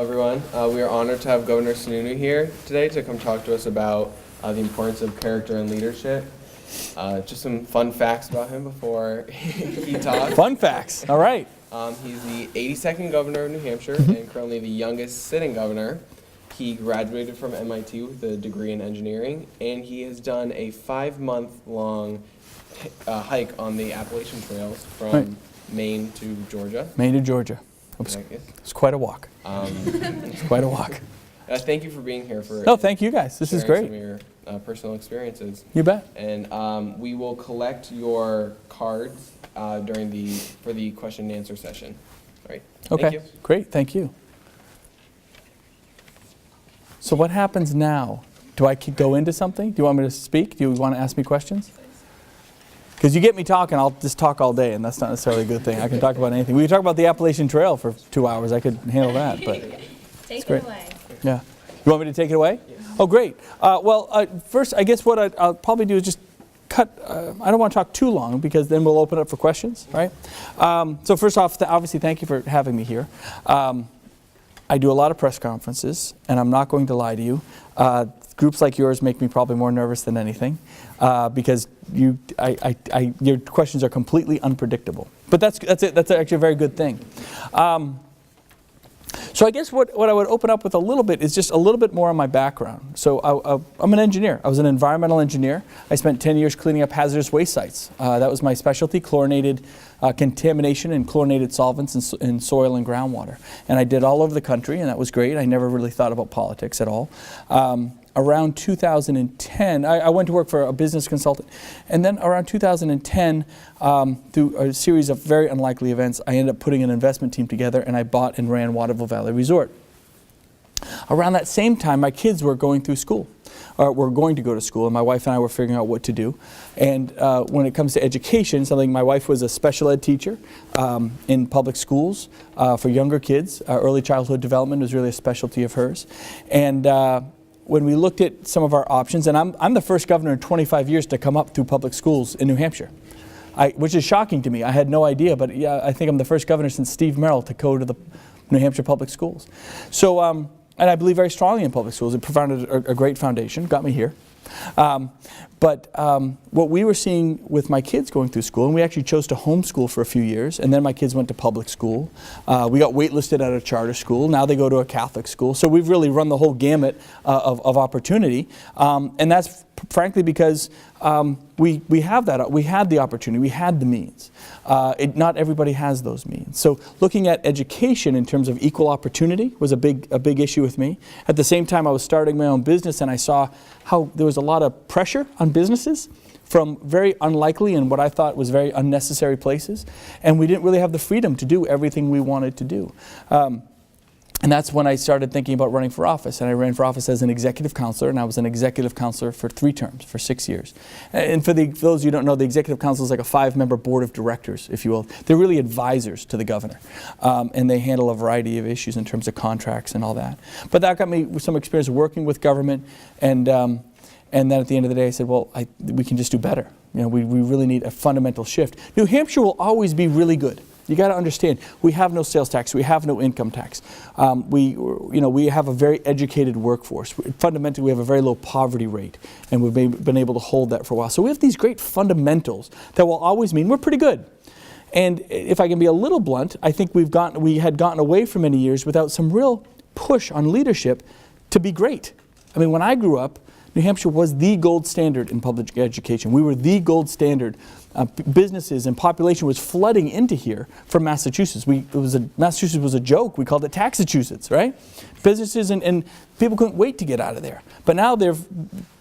Hello everyone. We are honored to have Governor Sununu here today to come talk to us about the importance of character and leadership. Just some fun facts about him before he talks. Fun facts, all right. He's the 82nd governor of New Hampshire and currently the youngest sitting governor. He graduated from MIT with a degree in engineering, and he has done a 5-month-long hike on the Appalachian Trails from Maine to Georgia. Maine to Georgia. It's quite a walk. It's quite a walk. Thank you for being here. Thank you guys. This is great. Some of your personal experiences. You bet. And we will collect your cards for the question and answer session. All right. Okay. Thank you. Great. Thank you. So what happens now? Do I go into something? Do you want me to speak? Do you want to ask me questions? Because you get me talking, I'll just talk all day, and that's not necessarily a good thing. I can talk about anything. We can talk about the Appalachian Trail for 2 hours. I could handle that, but Take it away. Yeah. You want me to take it away? Yes. Oh, great. First, I guess what I'll probably do is just cut. I don't want to talk too long because then we'll open up for questions, right? So first off, obviously, thank you for having me here. I do a lot of press conferences, and I'm not going to lie to you. Groups like yours make me probably more nervous than anything because your questions are completely unpredictable. But that's actually a very good thing. So I guess what I would open up with a little bit is just a little bit more on my background. So I'm an engineer. I was an environmental engineer. I spent 10 years cleaning up hazardous waste sites. That was my specialty, chlorinated contamination and chlorinated solvents in soil and groundwater. And I did all over the country, and that was great. I never really thought about politics at all. Around 2010, I went to work for a business consultant. And then around 2010, through a series of very unlikely events, I ended up putting an investment team together, and I bought and ran Waterville Valley Resort. Around that same time, my kids were going through school, or were going to go to school, and my wife and I were figuring out what to do. And when it comes to education, my wife was a special ed teacher in public schools for younger kids. Early childhood development was really a specialty of hers. And when we looked at some of our options, and I'm the first governor in 25 years to come up through public schools in New Hampshire, which is shocking to me. I had no idea, but yeah, I think I'm the first governor since Steve Merrill to go to the New Hampshire public schools. So, and I believe very strongly in public schools. It provided a great foundation, got me here. But what we were seeing with my kids going through school, and we actually chose to homeschool for a few years, and then my kids went to public school. We got waitlisted at a charter school. Now they go to a Catholic school. So we've really run the whole gamut of opportunity. And that's frankly because we had the opportunity, we had the means. Not everybody has those means. So looking at education in terms of equal opportunity was a big issue with me. At the same time, I was starting my own business, and I saw how there was a lot of pressure on businesses from very unlikely and what I thought was very unnecessary places. And we didn't really have the freedom to do everything we wanted to do. And that's when I started thinking about running for office. And I ran for office as an executive counselor, and I was an executive counselor for 3 terms, for 6 years. And for those who don't know, the executive council is like a 5-member board of directors, if you will. They're really advisors to the governor. And they handle a variety of issues in terms of contracts and all that. But that got me some experience working with government. And then at the end of the day, I said, well, we can just do better. You know, we really need a fundamental shift. New Hampshire will always be really good. You got to understand, we have no sales tax, we have no income tax. We have a very educated workforce. Fundamentally, we have a very low poverty rate, and we've been able to hold that for a while. So we have these great fundamentals that will always mean we're pretty good. And if I can be a little blunt, I think we had gotten away for many years without some real push on leadership to be great. I mean, when I grew up, New Hampshire was the gold standard in public education. We were the gold standard. Businesses and population was flooding into here from Massachusetts. Massachusetts was a joke. We called it Taxachusetts, right? Businesses and people couldn't wait to get out of there. But now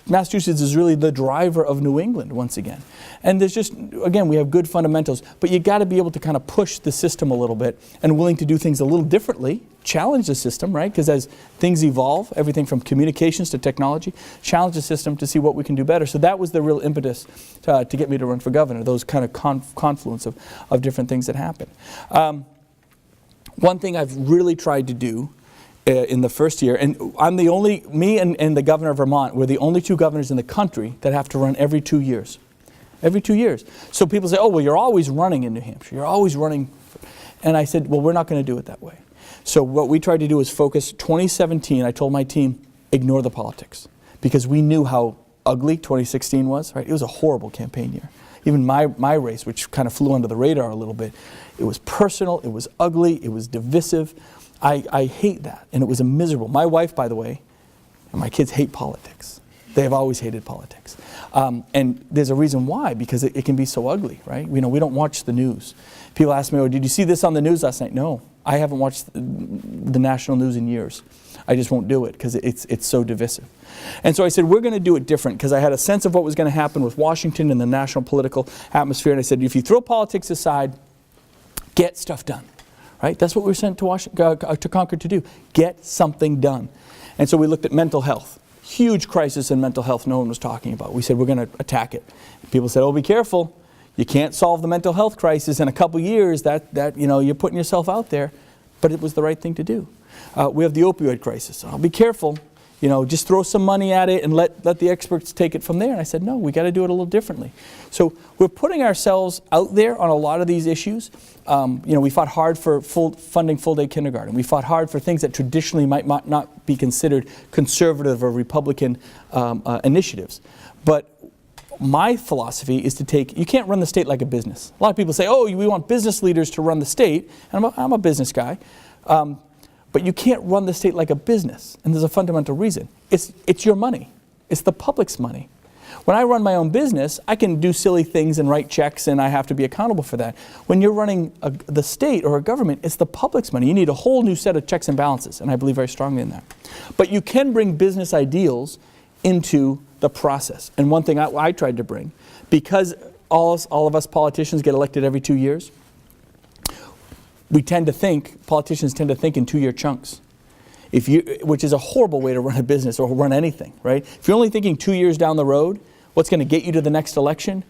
Massachusetts is really the driver of New England once again. And there's just, again, we have good fundamentals, but you got to be able to kind of push the system a little bit and willing to do things a little differently, challenge the system, right? Because as things evolve, everything from communications to technology, challenge the system to see what we can do better. So that was the real impetus to get me to run for governor, those kind of confluence of different things that happen. One thing I've really tried to do in the first year, and I'm the only, me and the governor of Vermont, we're the only 2 governors in the country that have to run every 2 years. Every 2 years. So people say, oh, well, you're always running in New Hampshire. You're always running. And I said, well, we're not going to do it that way. So what we tried to do was focus 2017, I told my team, ignore the politics. Because we knew how ugly 2016 was, right? It was a horrible campaign year. Even my race, which kind of flew under the radar a little bit, it was personal, it was ugly, it was divisive. I hate that, and it was a miserable. My wife, by the way, and my kids hate politics. They have always hated politics. And there's a reason why, because it can be so ugly, right? We don't watch the news. People ask me, oh, did you see this on the news last night? No, I haven't watched the national news in years. I just won't do it because it's so divisive. And so I said, we're going to do it different, because I had a sense of what was going to happen with Washington and the national political atmosphere. And I said, if you throw politics aside, get stuff done, right? That's what we were sent to Concord to do, get something done. And so we looked at mental health. Huge crisis in mental health no one was talking about. We said, we're going to attack it. People said, oh, be careful. You can't solve the mental health crisis in a couple years. You're putting yourself out there. But it was the right thing to do. We have the opioid crisis. I'll be careful. Just throw some money at it and let the experts take it from there. And I said, no, we got to do it a little differently. So we're putting ourselves out there on a lot of these issues. We fought hard for funding full-day kindergarten. We fought hard for things that traditionally might not be considered conservative or Republican initiatives. But my philosophy is you can't run the state like a business. A lot of people say, oh, we want business leaders to run the state. And I'm a business guy. But you can't run the state like a business, and there's a fundamental reason. It's your money. It's the public's money. When I run my own business, I can do silly things and write checks, and I have to be accountable for that. When you're running the state or a government, it's the public's money. You need a whole new set of checks and balances, and I believe very strongly in that. But you can bring business ideals into the process. And one thing I tried to bring, because all of us politicians get elected every 2 years, politicians tend to think in 2-year chunks, which is a horrible way to run a business or run anything, right? If you're only thinking 2 years down the road, what's going to get you to the next election,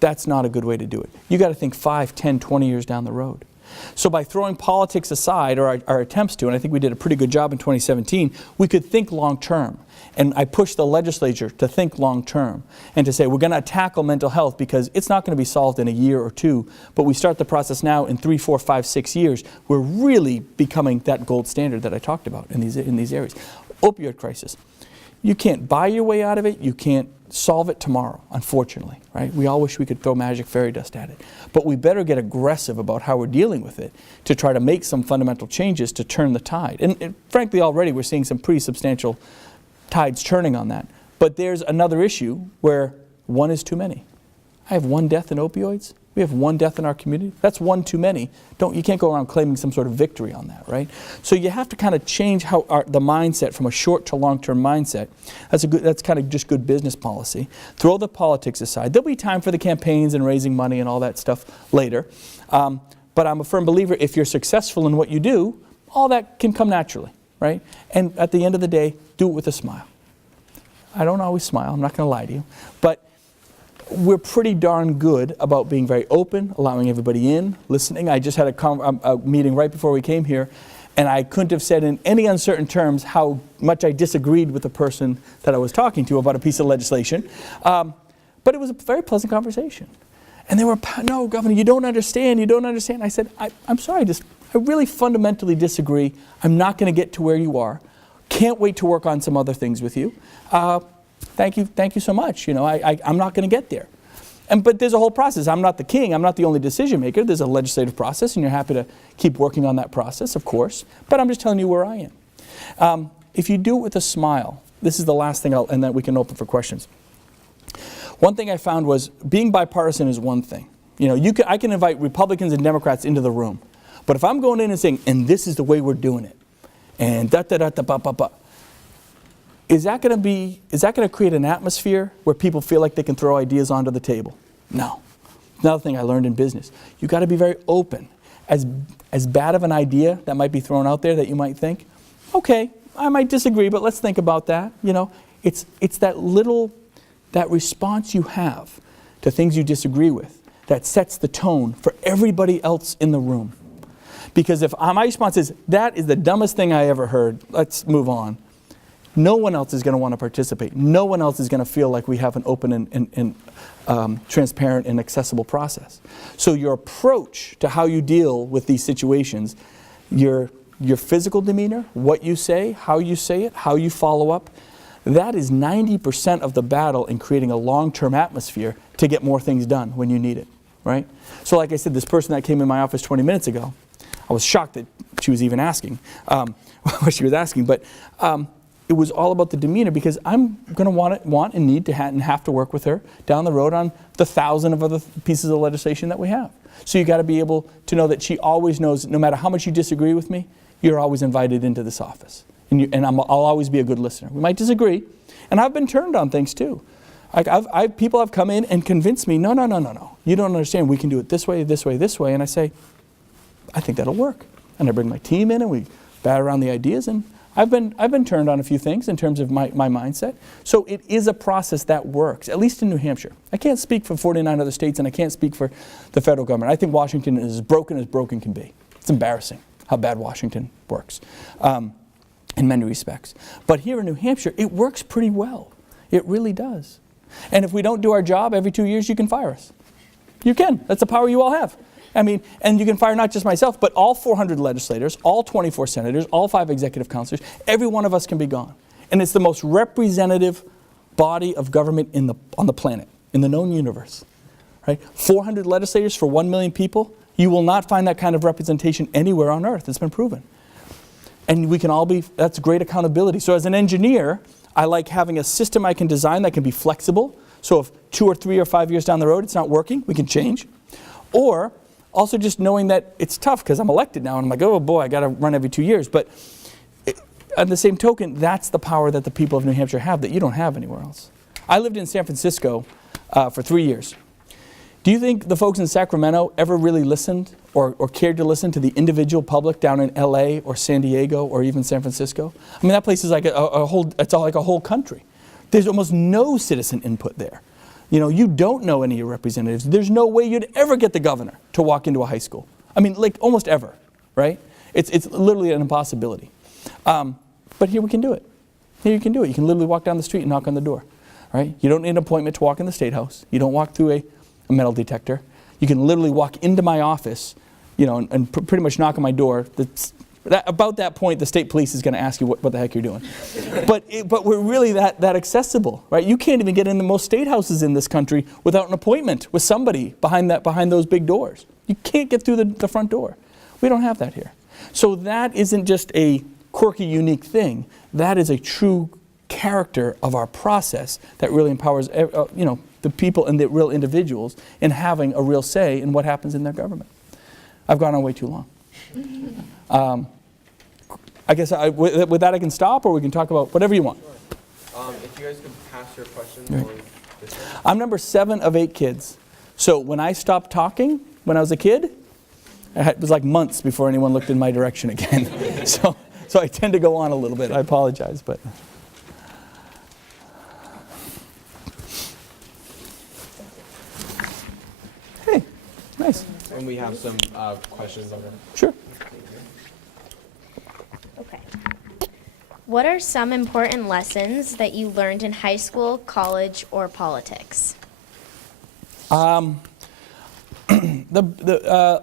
that's not a good way to do it. You got to think 5, 10, 20 years down the road. So by throwing politics aside, or our attempts to, and I think we did a pretty good job in 2017, we could think long term. And I pushed the legislature to think long term and to say, we're going to tackle mental health because it's not going to be solved in a year or two, but we start the process now in 3, 4, 5, 6 years. We're really becoming that gold standard that I talked about in these areas. Opioid crisis. You can't buy your way out of it. You can't solve it tomorrow, unfortunately, right? We all wish we could throw magic fairy dust at it. But we better get aggressive about how we're dealing with it to try to make some fundamental changes to turn the tide. And frankly, already we're seeing some pretty substantial tides turning on that. But there's another issue where one is too many. I have 1 death in opioids. We have 1 death in our community. That's 1 too many. You can't go around claiming some sort of victory on that, right? So you have to kind of change the mindset from a short to long-term mindset. That's kind of just good business policy. Throw the politics aside. There'll be time for the campaigns and raising money and all that stuff later. But I'm a firm believer if you're successful in what you do, all that can come naturally, right? And at the end of the day, do it with a smile. I don't always smile. I'm not going to lie to you. But we're pretty darn good about being very open, allowing everybody in, listening. I just had a meeting right before we came here, and I couldn't have said in any uncertain terms how much I disagreed with the person that I was talking to about a piece of legislation. But it was a very pleasant conversation. And they were, no, Governor, you don't understand. I said, I'm sorry, I really fundamentally disagree. I'm not going to get to where you are. Can't wait to work on some other things with you. Thank you so much. I'm not going to get there. But there's a whole process. I'm not the king. I'm not the only decision maker. There's a legislative process, and you're happy to keep working on that process, of course. But I'm just telling you where I am. If you do it with a smile, this is the last thing, and then we can open for questions. One thing I found was being bipartisan is one thing. I can invite Republicans and Democrats into the room. But if I'm going in and saying, and this is the way we're doing it, and da-da-da-da-ba-ba-ba, is that going to create an atmosphere where people feel like they can throw ideas onto the table? No. Another thing I learned in business. You got to be very open. As bad of an idea that might be thrown out there that you might think, okay, I might disagree, but let's think about that. It's that response you have to things you disagree with that sets the tone for everybody else in the room. Because if my response is, that is the dumbest thing I ever heard, let's move on, no one else is going to want to participate. No one else is going to feel like we have an open and transparent and accessible process. So your approach to how you deal with these situations, your your physical demeanor, what you say it, how you follow up, that is 90% of the battle in creating a long-term atmosphere to get more things done when you need it, right? So like I said, this person that came in my office 20 minutes ago, I was shocked that she was even asking what she was asking, but it was all about the demeanor, because I'm going to want and need to and have to work with her down the road on the 1,000 of other pieces of legislation that we have. So you got to be able to know that she always knows, no matter how much you disagree with me, you're always invited into this office. And I'll always be a good listener. We might disagree, and I've been turned on things too. Like people have come in and convinced me, no, you don't understand, we can do it this way, this way, this way, and I say, I think that'll work. And I bring my team in and we bat around the ideas, and I've been turned on a few things in terms of my mindset. So it is a process that works, at least in New Hampshire. I can't speak for 49 other states, and I can't speak for the federal government. I think Washington is as broken can be. It's embarrassing how bad Washington works in many respects. But here in New Hampshire, it works pretty well. It really does. And if we don't do our job every 2 years, you can fire us. You can. That's the power you all have. I mean, and you can fire not just myself, but all 400 legislators, all 24 senators, all 5 executive counselors. Every one of us can be gone. And it's the most representative body of government on the planet, in the known universe. Right? 400 legislators for 1 million people. You will not find that kind of representation anywhere on earth. It's been proven. And we can all be, that's great accountability. So as an engineer, I like having a system I can design that can be flexible. So if 2 or 3 or 5 years down the road it's not working, we can change. Or also just knowing that it's tough because I'm elected now and I'm like, oh boy, I got to run every 2 years. But on the same token, that's the power that the people of New Hampshire have that you don't have anywhere else. I lived in San Francisco for 3 years. Do you think the folks in Sacramento ever really listened or cared to listen to the individual public down in LA or San Diego or even San Francisco? I mean, that place is like it's like a whole country. There's almost no citizen input there. You know, you don't know any of your representatives. There's no way you'd ever get the governor to walk into a high school. I mean, like almost ever, right? It's literally an impossibility. But here we can do it. Here you can do it. You can literally walk down the street and knock on the door, right? You don't need an appointment to walk in the State House. You don't walk through a metal detector. You can literally walk into my office, you know, and pretty much knock on my door. About that point, the state police is going to ask you what the heck you're doing. But we're really that accessible, right? You can't even get into most state houses in this country without an appointment with somebody behind those big doors. You can't get through the front door. We don't have that here. So that isn't just a quirky, unique thing. That is a true character of our process that really empowers, you know, the people and the real individuals in having a real say in what happens in their government. I've gone on way too long. I guess with that I can stop, or we can talk about whatever you want. Sure. If you guys could pass your questions on this side. I'm number 7 of 8 kids. So when I stopped talking when I was a kid, it was like months before anyone looked in my direction again. So I tend to go on a little bit. I apologize, but. Hey, nice. And we have some questions on that. Sure. Okay. What are some important lessons that you learned in high school, college, or politics? The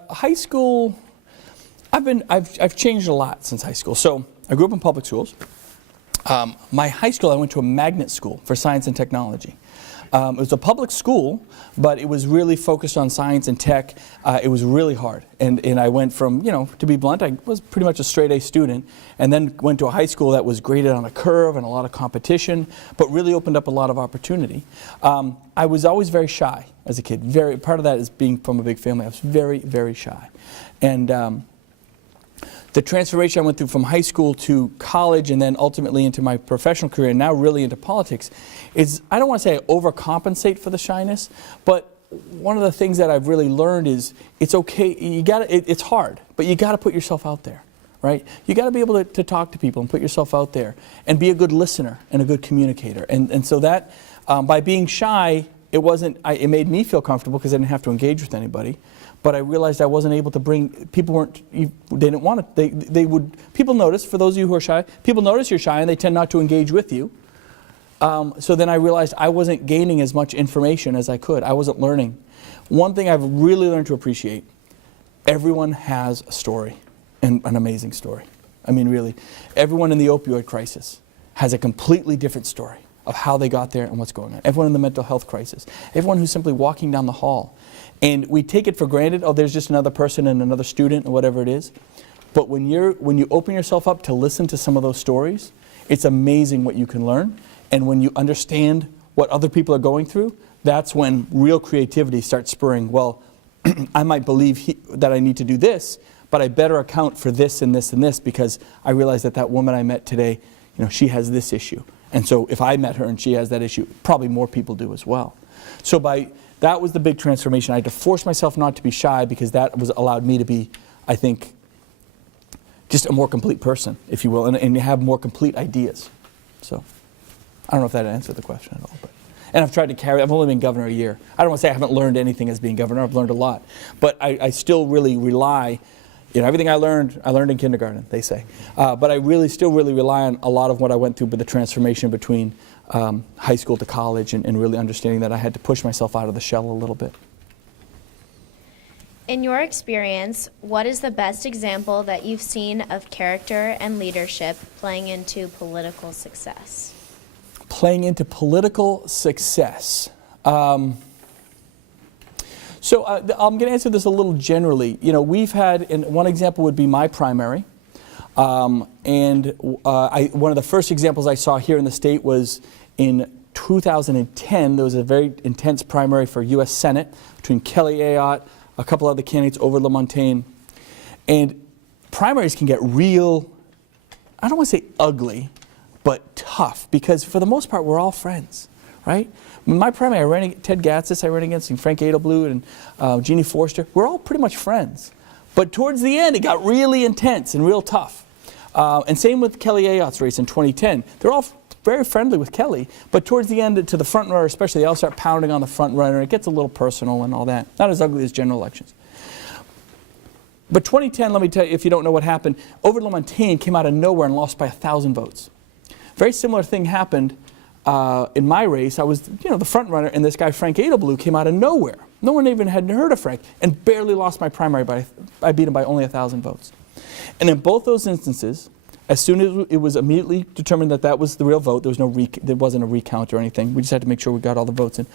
high school, I've changed a lot since high school. So I grew up in public schools. My high school, I went to a magnet school for science and technology. It was a public school, but it was really focused on science and tech. It was really hard. And I went from, you know, to be blunt, I was pretty much a straight A student, and then went to a high school that was graded on a curve and a lot of competition, but really opened up a lot of opportunity. I was always very shy as a kid. Part of that is being from a big family. I was very, very shy. And the transformation I went through from high school to college and then ultimately into my professional career and now really into politics is, I don't want to say I overcompensate for the shyness, but one of the things that I've really learned is it's okay, it's hard, but you got to put yourself out there, right? You got to be able to talk to people and put yourself out there and be a good listener and a good communicator. And so that, by being shy, it made me feel comfortable because I didn't have to engage with anybody. But I realized I wasn't able to they didn't want it. People notice, for those of you who are shy, people notice you're shy and they tend not to engage with you. So then I realized I wasn't gaining as much information as I could. I wasn't learning. One thing I've really learned to appreciate, everyone has a story, and an amazing story. I mean, really. Everyone in the opioid crisis has a completely different story of how they got there and what's going on. Everyone in the mental health crisis. Everyone who's simply walking down the hall. And we take it for granted, oh, there's just another person and another student or whatever it is. But when you open yourself up to listen to some of those stories, it's amazing what you can learn. And when you understand what other people are going through, that's when real creativity starts spurring. Well, I might believe that I need to do this, but I better account for this and this and this because I realize that that woman I met today, she has this issue. And so if I met her and she has that issue, probably more people do as well. So that was the big transformation. I had to force myself not to be shy because that allowed me to be, I think, just a more complete person, if you will, and have more complete ideas. So I don't know if that answered the question at all. And I've tried to I've only been governor a year. I don't want to say I haven't learned anything as being governor. I've learned a lot. But I still really rely, everything I learned in kindergarten, they say. But I still really rely on a lot of what I went through with the transformation between high school to college and really understanding that I had to push myself out of the shell a little bit. In your experience, what is the best example that you've seen of character and leadership playing into political success? Playing into political success. So I'm going to answer this a little generally. We've had, and one example would be my primary. One of the first examples I saw here in the state was in 2010. There was a very intense primary for U.S. Senate between Kelly Ayotte, a couple other candidates over LaMontagne. And primaries can get real, I don't want to say ugly, but tough, because for the most part, we're all friends, right? In my primary, I ran against Ted Gatsas, I ran against Frank Edelblut and Jeannie Forster. We're all pretty much friends. But towards the end, it got really intense and real tough. And same with Kelly Ayotte's race in 2010. They're all very friendly with Kelly, but towards the end, to the front runner especially, they all start pounding on the front runner. It gets a little personal and all that. Not as ugly as general elections. But 2010, let me tell you, if you don't know what happened, over LaMontagne came out of nowhere and lost by 1,000 votes. Very similar thing happened in my race. I was, the front runner, and this guy Frank Edelblut came out of nowhere. No one even had heard of Frank, and barely lost my primary. I beat him by only 1,000 votes. And in both those instances, as soon as it was immediately determined that that was the real vote, there wasn't a recount or anything. We just had to make sure we got all the votes in.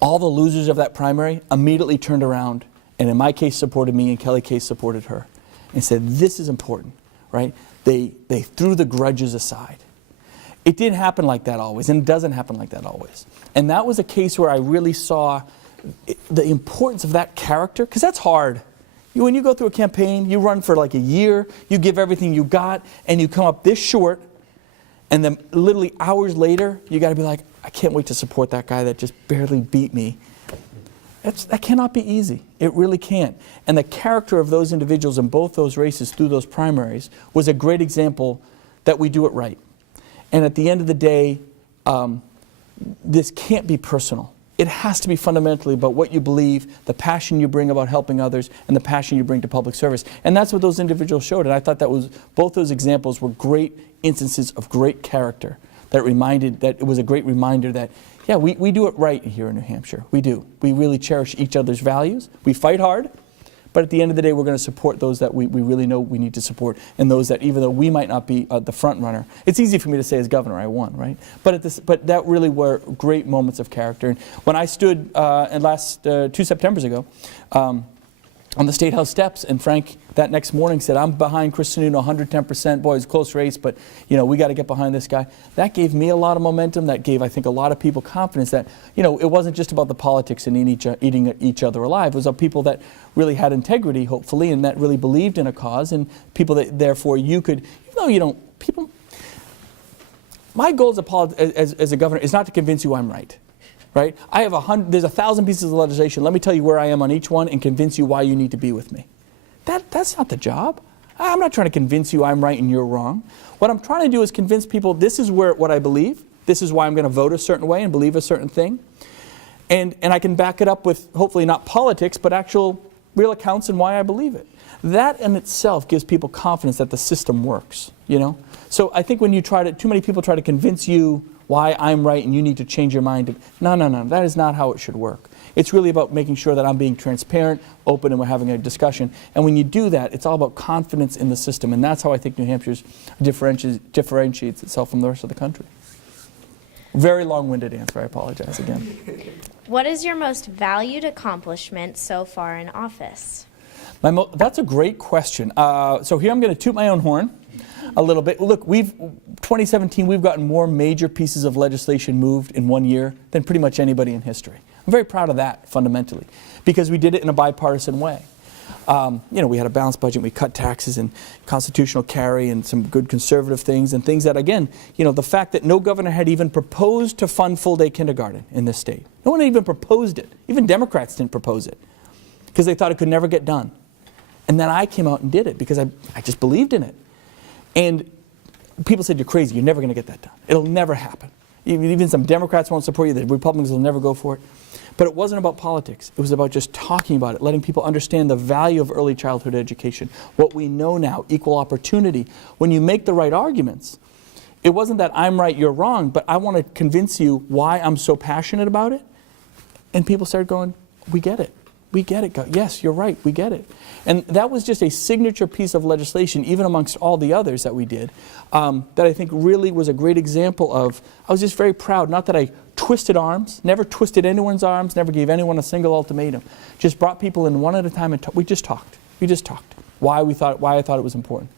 All the losers of that primary immediately turned around, and in my case supported me, and Kelly's case supported her, and said, this is important, right? They threw the grudges aside. It didn't happen like that always, and it doesn't happen like that always. And that was a case where I really saw the importance of that character, because that's hard. When you go through a campaign, you run for like a year, you give everything you got, and you come up this short, and then literally hours later, you got to be like, I can't wait to support that guy that just barely beat me. That cannot be easy. It really can't. And the character of those individuals in both those races through those primaries was a great example that we do it right. And at the end of the day, this can't be personal. It has to be fundamentally about what you believe, the passion you bring about helping others, and the passion you bring to public service. And that's what those individuals showed. And I thought both those examples were great instances of great character that it was a great reminder that, yeah, we do it right here in New Hampshire. We do. We really cherish each other's values. We fight hard, but at the end of the day, we're going to support those that we really know we need to support, and those that, even though we might not be the front runner, it's easy for me to say as governor, I won, right? But that really were great moments of character. And when I stood last 2 Septembers ago on the State House steps, and Frank that next morning said, I'm behind Chris Sununu 110%. Boy, it's a close race, but we got to get behind this guy. That gave me a lot of momentum. That gave, I think, a lot of people confidence that it wasn't just about the politics and eating each other alive. It was about people that really had integrity, hopefully, and that really believed in a cause, and people that therefore you could, even though you don't, people. My goal as a governor is not to convince you I'm right. Right? There's 1,000 pieces of legislation. Let me tell you where I am on each one and convince you why you need to be with me. That's not the job. I'm not trying to convince you I'm right and you're wrong. What I'm trying to do is convince people this is what I believe. This is why I'm going to vote a certain way and believe a certain thing. And I can back it up with hopefully not politics, but actual real accounts and why I believe it. That in itself gives people confidence that the system works. So I think when too many people try to convince you why I'm right and you need to change your mind. No, no, no, that is not how it should work. It's really about making sure that I'm being transparent, open, and we're having a discussion. And when you do that, it's all about confidence in the system. And that's how I think New Hampshire's differentiates itself from the rest of the country. Very long-winded answer, I apologize again. What is your most valued accomplishment so far in office? That's a great question. So here I'm going to toot my own horn a little bit. Look, 2017, we've gotten more major pieces of legislation moved in 1 year than pretty much anybody in history. I'm very proud of that, fundamentally, because we did it in a bipartisan way. We had a balanced budget, we cut taxes and constitutional carry and some good conservative things and things that, again, the fact that no governor had even proposed to fund full-day kindergarten in this state. No one had even proposed it. Even Democrats didn't propose it because they thought it could never get done. And then I came out and did it because I just believed in it. And people said, you're crazy, you're never going to get that done. It'll never happen. Even some Democrats won't support you, the Republicans will never go for it. But it wasn't about politics. It was about just talking about it, letting people understand the value of early childhood education, what we know now, equal opportunity. When you make the right arguments, it wasn't that I'm right, you're wrong, but I want to convince you why I'm so passionate about it. And people started going, we get it. We get it. Yes, you're right. We get it. And that was just a signature piece of legislation, even amongst all the others that we did, that I think really was a great example of, I was just very proud, not that I twisted arms, never twisted anyone's arms, never gave anyone a single ultimatum, just brought people in one at a time and we just talked. We just talked. Why I thought it was important.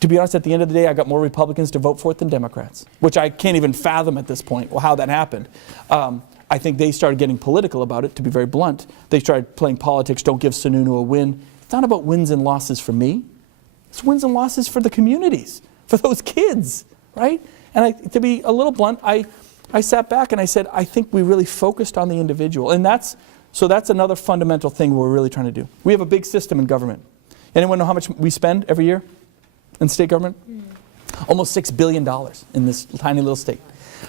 To be honest, at the end of the day, I got more Republicans to vote for it than Democrats, which I can't even fathom at this point how that happened. I think they started getting political about it, to be very blunt. They started playing politics, don't give Sununu a win. It's not about wins and losses for me. It's wins and losses for the communities, for those kids, right? And to be a little blunt, I sat back and I said, I think we really focused on the individual. And that's another fundamental thing we're really trying to do. We have a big system in government. Anyone know how much we spend every year in state government? Almost $6 billion in this tiny little state.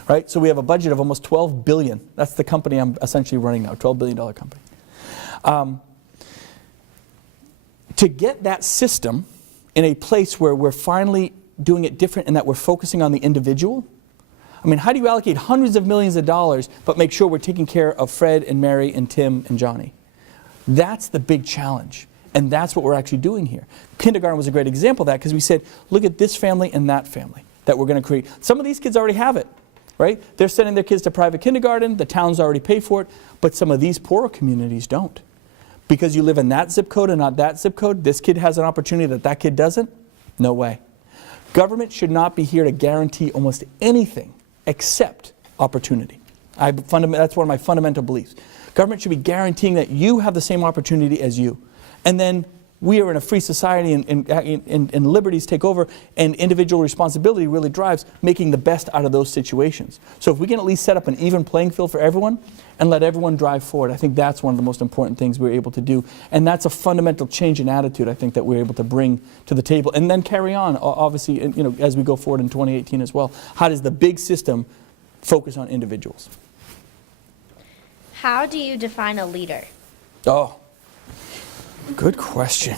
Right? So we have a budget of almost $12 billion. That's the company I'm essentially running now, $12 billion company. To get that system in a place where we're finally doing it different and that we're focusing on the individual, I mean, how do you allocate hundreds of millions of dollars but make sure we're taking care of Fred and Mary and Tim and Johnny? That's the big challenge. And that's what we're actually doing here. Kindergarten was a great example of that because we said, look at this family and that family that we're going to create. Some of these kids already have it. Right? They're sending their kids to private kindergarten, the towns already pay for it, but some of these poorer communities don't. Because you live in that zip code and not that zip code, this kid has an opportunity that kid doesn't? No way. Government should not be here to guarantee almost anything except opportunity. That's one of my fundamental beliefs. Government should be guaranteeing that you have the same opportunity as you. And then we are in a free society and liberties take over and individual responsibility really drives making the best out of those situations. So if we can at least set up an even playing field for everyone and let everyone drive forward, I think that's one of the most important things we're able to do. And that's a fundamental change in attitude I think that we're able to bring to the table and then carry on, obviously, as we go forward in 2018 as well. How does the big system focus on individuals? How do you define a leader? Oh. Good question.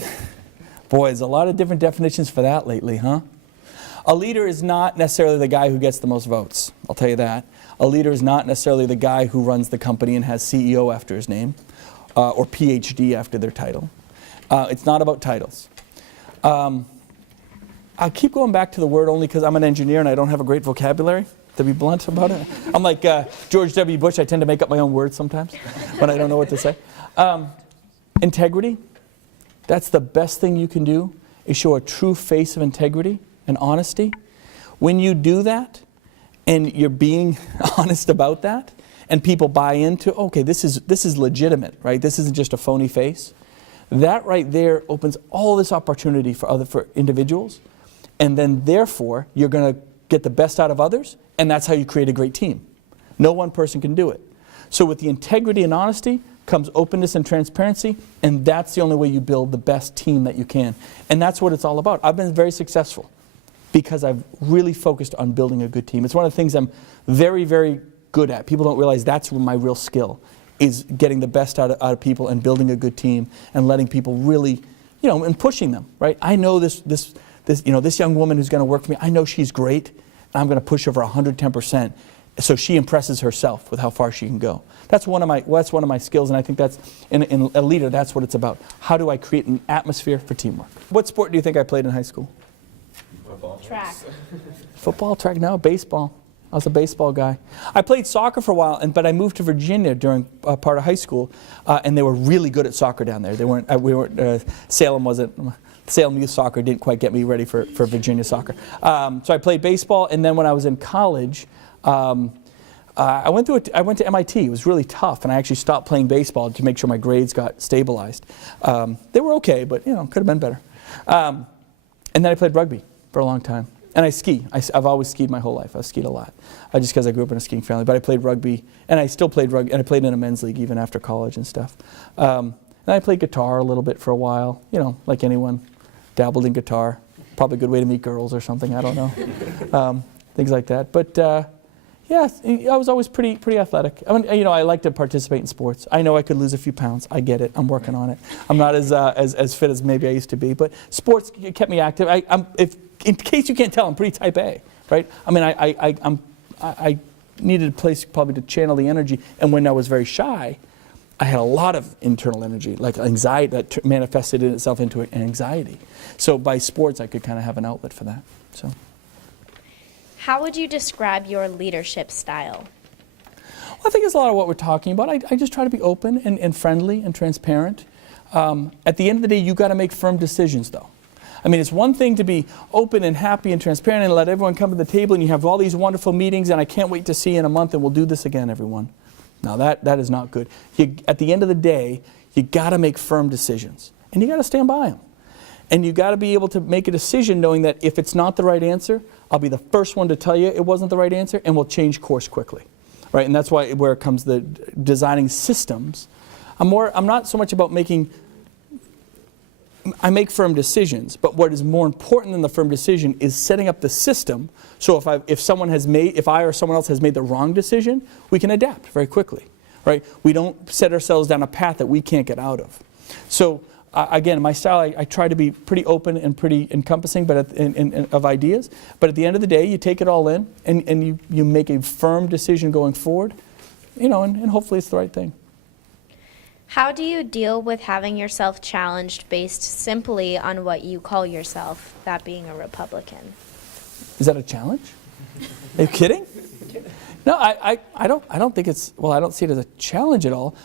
Boy, there's a lot of different definitions for that lately, huh? A leader is not necessarily the guy who gets the most votes. I'll tell you that. A leader is not necessarily the guy who runs the company and has CEO after his name or PhD after their title. It's not about titles. I keep going back to the word only because I'm an engineer and I don't have a great vocabulary, to be blunt about it. I'm like George W. Bush. I tend to make up my own words sometimes when I don't know what to say. Integrity. That's the best thing you can do, is show a true face of integrity and honesty. When you do that, and you're being honest about that, and people buy into, okay, this is legitimate, right? This isn't just a phony face. That right there opens all this opportunity for individuals, and then therefore you're going to get the best out of others, and that's how you create a great team. No one person can do it. So with the integrity and honesty comes openness and transparency, and that's the only way you build the best team that you can. And that's what it's all about. I've been very successful because I've really focused on building a good team. It's one of the things I'm very, very good at. People don't realize that's my real skill, is getting the best out of people and building a good team and letting people really, and pushing them, right? I know this young woman who's going to work for me, I know she's great, and I'm going to push over 110%, so she impresses herself with how far she can go. That's one of my skills, and I think that's in a leader. That's what it's about. How do I create an atmosphere for teamwork? What sport do you think I played in high school? Football. Track. Football, track, no, baseball. I was a baseball guy. I played soccer for a while, but I moved to Virginia during part of high school, and they were really good at soccer down there. They weren't. Salem youth soccer didn't quite get me ready for Virginia soccer. So I played baseball, and then when I was in college, I went to MIT. It was really tough, and I actually stopped playing baseball to make sure my grades got stabilized. They were okay, but could have been better. And then I played rugby for a long time. And I ski. I've always skied my whole life. I've skied a lot, just because I grew up in a skiing family. But I played rugby, and I still played rugby, and I played in a men's league even after college and stuff. And I played guitar a little bit for a while, like anyone, dabbled in guitar. Probably a good way to meet girls or something, I don't know. Things like that. But yeah, I was always pretty athletic. I mean, I like to participate in sports. I know I could lose a few pounds. I get it. I'm working on it. I'm not as fit as maybe I used to be, but sports kept me active. In case you can't tell, I'm pretty type A, right? I mean, I needed a place probably to channel the energy, and when I was very shy, I had a lot of internal energy, like anxiety that manifested itself into anxiety. So by sports, I could kind of have an outlet for that. So. How would you describe your leadership style? Well, I think it's a lot of what we're talking about. I just try to be open and friendly and transparent. At the end of the day, you got to make firm decisions, though. I mean, it's one thing to be open and happy and transparent and let everyone come to the table and you have all these wonderful meetings and I can't wait to see you in a month and we'll do this again, everyone. Now, that is not good. At the end of the day, you got to make firm decisions and you got to stand by them. And you got to be able to make a decision knowing that if it's not the right answer, I'll be the first one to tell you it wasn't the right answer and we'll change course quickly, right? And that's where it comes the designing systems. I'm not so much about I make firm decisions, but what is more important than the firm decision is setting up the system. So if I or someone else has made the wrong decision, we can adapt very quickly, right? We don't set ourselves down a path that we can't get out of. So again, my style, I try to be pretty open and pretty encompassing, but of ideas. But at the end of the day, you take it all in and you make a firm decision going forward, and hopefully it's the right thing. How do you deal with having yourself challenged based simply on what you call yourself, that being a Republican? Is that a challenge? Are you kidding? No, I don't think it's, well, I don't see it as a challenge at all.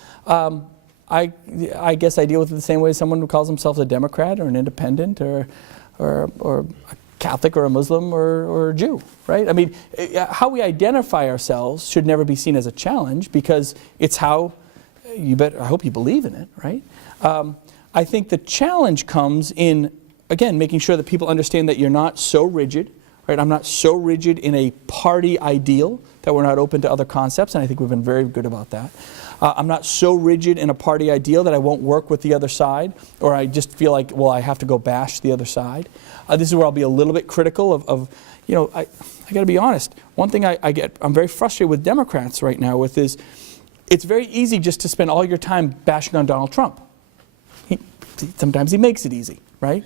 I guess I deal with it the same way as someone who calls themselves a Democrat or an independent or a Catholic or a Muslim or a Jew, right? I mean, how we identify ourselves should never be seen as a challenge because it's how I hope you believe in it, right? I think the challenge comes in, again, making sure that people understand that you're not so rigid, right? I'm not so rigid in a party ideal that we're not open to other concepts, and I think we've been very good about that. I'm not so rigid in a party ideal that I won't work with the other side, or I just feel like, well, I have to go bash the other side. This is where I'll be a little bit critical of I got to be honest. One thing I'm very frustrated with Democrats right now with is, it's very easy just to spend all your time bashing on Donald Trump. Sometimes he makes it easy, right?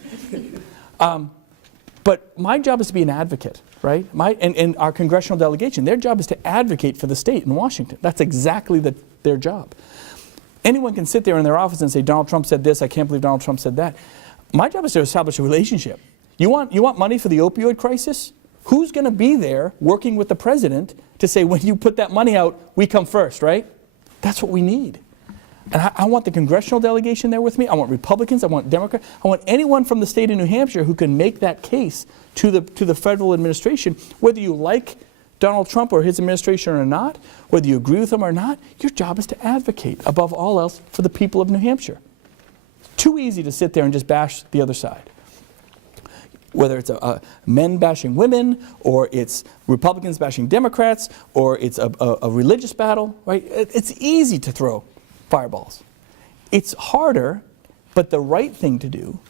But my job is to be an advocate, right? And our congressional delegation, their job is to advocate for the state in Washington. That's exactly their job. Anyone can sit there in their office and say, Donald Trump said this, I can't believe Donald Trump said that. My job is to establish a relationship. You want money for the opioid crisis? Who's going to be there working with the president to say, when you put that money out, we come first, right? That's what we need. And I want the congressional delegation there with me. I want Republicans. I want Democrats. I want anyone from the state of New Hampshire who can make that case to the federal administration, whether you like Donald Trump or his administration or not, whether you agree with him or not. Your job is to advocate, above all else, for the people of New Hampshire. It's too easy to sit there and just bash the other side. Whether it's men bashing women, or it's Republicans bashing Democrats, or it's a religious battle, right? It's easy to throw fireballs. It's harder, but the right thing to do,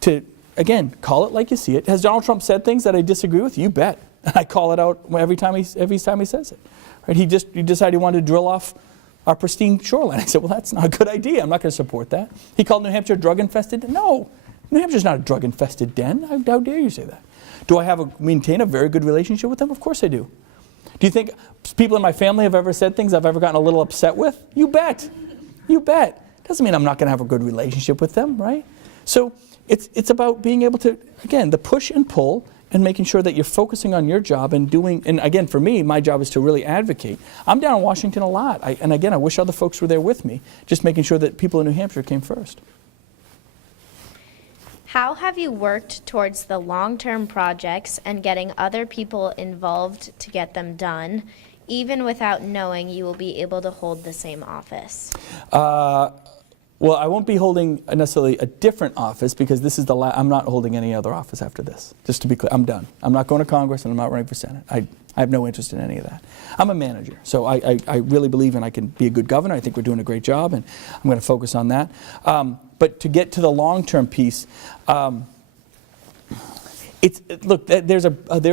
to, again, call it like you see it. Has Donald Trump said things that I disagree with? You bet. And I call it out every time he says it. Right? He decided he wanted to drill off our pristine shoreline. I said, well, that's not a good idea. I'm not going to support that. He called New Hampshire drug-infested. No. New Hampshire's not a drug-infested den. How dare you say that? Do I maintain a very good relationship with them? Of course I do. Do you think people in my family have ever said things I've ever gotten a little upset with? You bet. You bet. Doesn't mean I'm not going to have a good relationship with them, right? So it's about being able to, again, the push and pull and making sure that you're focusing on your job and doing, and again, for me, my job is to really advocate. I'm down in Washington a lot, and again, I wish other folks were there with me, just making sure that people in New Hampshire came first. How have you worked towards the long-term projects and getting other people involved to get them done, even without knowing you will be able to hold the same office? Well, I won't be holding necessarily a different office because this is I'm not holding any other office after this. Just to be clear, I'm done. I'm not going to Congress and I'm not running for Senate. I have no interest in any of that. I'm a manager, so I really believe I can be a good governor. I think we're doing a great job, and I'm going to focus on that. But to get to the long-term piece, look, there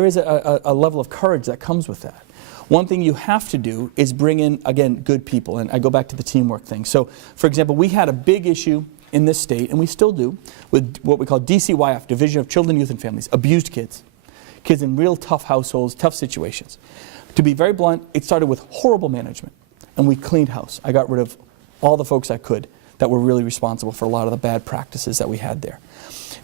is a level of courage that comes with that. One thing you have to do is bring in, again, good people, and I go back to the teamwork thing. So, for example, we had a big issue in this state, and we still do, with what we call DCYF, Division of Children, Youth, and Families, abused kids. Kids in real tough households, tough situations. To be very blunt, it started with horrible management, and we cleaned house. I got rid of all the folks I could that were really responsible for a lot of the bad practices that we had there.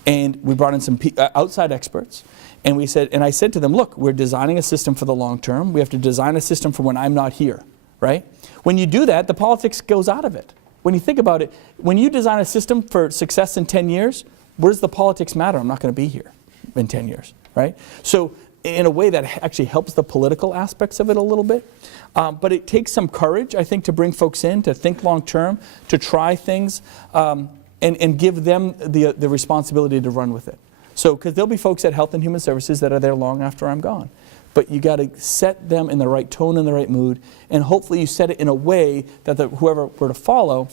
And we brought in some outside experts, and I said to them, look, we're designing a system for the long term. We have to design a system for when I'm not here, right? When you do that, the politics goes out of it. When you think about it, when you design a system for success in 10 years, where does the politics matter? I'm not going to be here in 10 years, right? So in a way that actually helps the political aspects of it a little bit. But it takes some courage, I think, to bring folks in, to think long term, to try things, and give them the responsibility to run with it. So, because there'll be folks at Health and Human Services that are there long after I'm gone. But you got to set them in the right tone and the right mood, and hopefully you set it in a way that whoever were to follow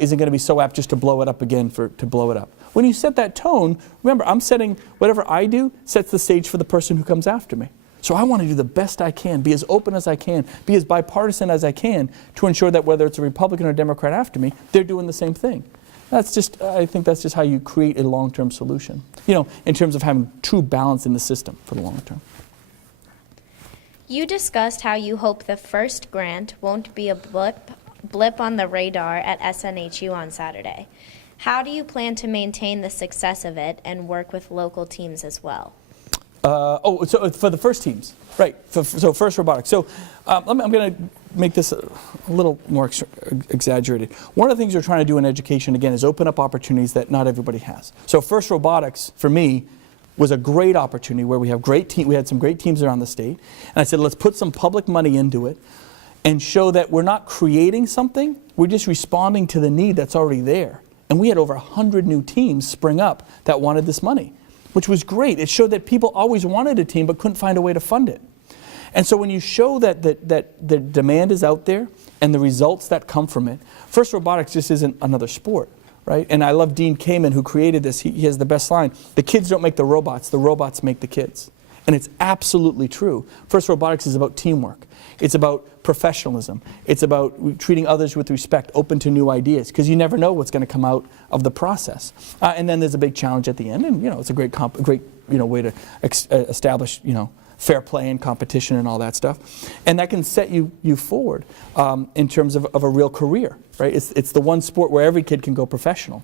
isn't going to be so apt just to blow it up again to blow it up. When you set that tone, remember, I'm setting, whatever I do sets the stage for the person who comes after me. So I want to do the best I can, be as open as I can, be as bipartisan as I can to ensure that whether it's a Republican or Democrat after me, they're doing the same thing. I think that's just how you create a long-term solution, in terms of having true balance in the system for the long term. You discussed how you hope the first grant won't be a blip on the radar at SNHU on Saturday. How do you plan to maintain the success of it and work with local teams as well? So for the first teams, right? So first robotics. So I'm going to make this a little more exaggerated. One of the things we're trying to do in education, again, is open up opportunities that not everybody has. So first robotics, for me, was a great opportunity where we had some great teams around the state. And I said, let's put some public money into it and show that we're not creating something, we're just responding to the need that's already there. And we had over 100 new teams spring up that wanted this money, which was great. It showed that people always wanted a team but couldn't find a way to fund it. And so when you show that the demand is out there and the results that come from it, First Robotics just isn't another sport, right? And I love Dean Kamen, who created this. He has the best line: the kids don't make the robots make the kids. And it's absolutely true. First Robotics is about teamwork. It's about professionalism. It's about treating others with respect, open to new ideas, because you never know what's going to come out of the process. And then there's a big challenge at the end, and it's a great way to establish fair play and competition and all that stuff, and that can set you forward in terms of a real career, right? It's the one sport where every kid can go professional.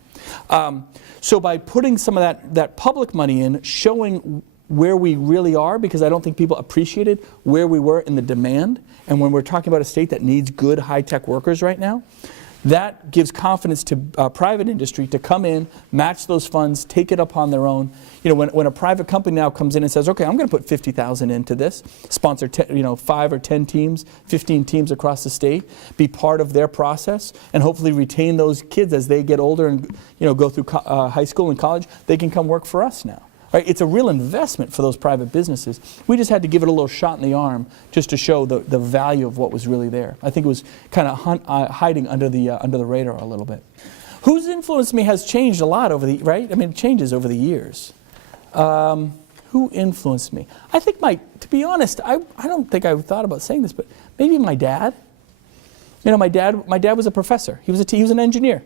So by putting some of that public money in, showing where we really are, because I don't think people appreciated where we were in the demand, and when we're talking about a state that needs good high-tech workers right now, that gives confidence to private industry to come in, match those funds, take it upon their own. When a private company now comes in and says, okay, I'm going to put $50,000 into this, sponsor 5 or 10 teams, 15 teams across the state, be part of their process, and hopefully retain those kids as they get older and go through high school and college, they can come work for us now. Right? It's a real investment for those private businesses. We just had to give it a little shot in the arm just to show the value of what was really there. I think it was kind of hiding under the radar a little bit. Who's influenced me has changed a lot right? I mean, it changes over the years. Who influenced me? I think to be honest, I don't think I thought about saying this, but maybe my dad. My dad was a professor. He was an engineer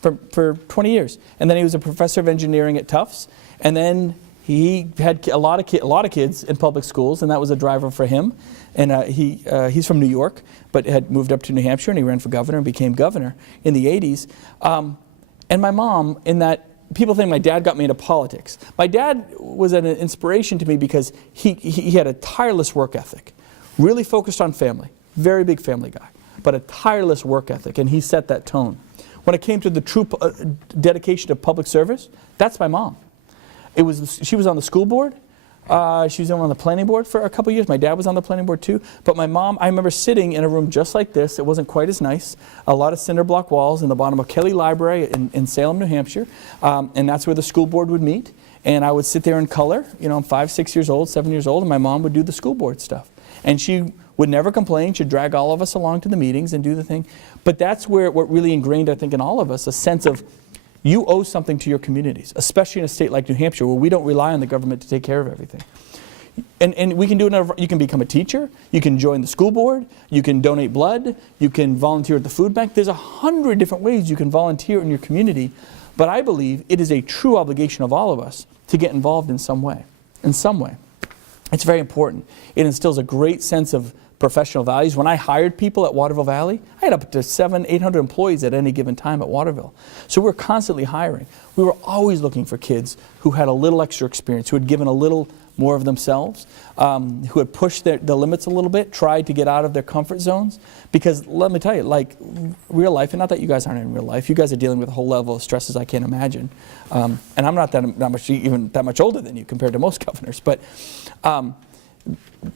for 20 years. And then he was a professor of engineering at Tufts. And then He had a lot of kids in public schools, and that was a driver for him. And he's from New York, but had moved up to New Hampshire, and he ran for governor and became governor in the 80s. And my mom, in that, people think my dad got me into politics. My dad was an inspiration to me because he had a tireless work ethic, really focused on family, very big family guy, but a tireless work ethic, and he set that tone. When it came to the true dedication to public service, that's my mom. She was on the school board. She was on the planning board for a couple years. My dad was on the planning board too. But my mom, I remember sitting in a room just like this. It wasn't quite as nice. A lot of cinder block walls in the bottom of Kelly Library in Salem, New Hampshire. And that's where the school board would meet. And I would sit there in color. You know, I'm 5, 6 years old, 7 years old, and my mom would do the school board stuff. And she would never complain. She'd drag all of us along to the meetings and do the thing. But that's what really ingrained, I think, in all of us, a sense of you owe something to your communities, especially in a state like New Hampshire where we don't rely on the government to take care of everything. And we can do it. You can become a teacher, you can join the school board, you can donate blood, you can volunteer at the food bank. There's 100 different ways you can volunteer in your community, but I believe it is a true obligation of all of us to get involved in some way. It's very important. It instills a great sense of professional values. When I hired people at Waterville Valley, I had up to 700, 800 employees at any given time at Waterville. So we're constantly hiring. We were always looking for kids who had a little extra experience, who had given a little more of themselves, who had pushed the limits a little bit, tried to get out of their comfort zones. Because let me tell you, like real life, and not that you guys aren't in real life, you guys are dealing with a whole level of stresses I can't imagine. And I'm not that much older than you compared to most governors, but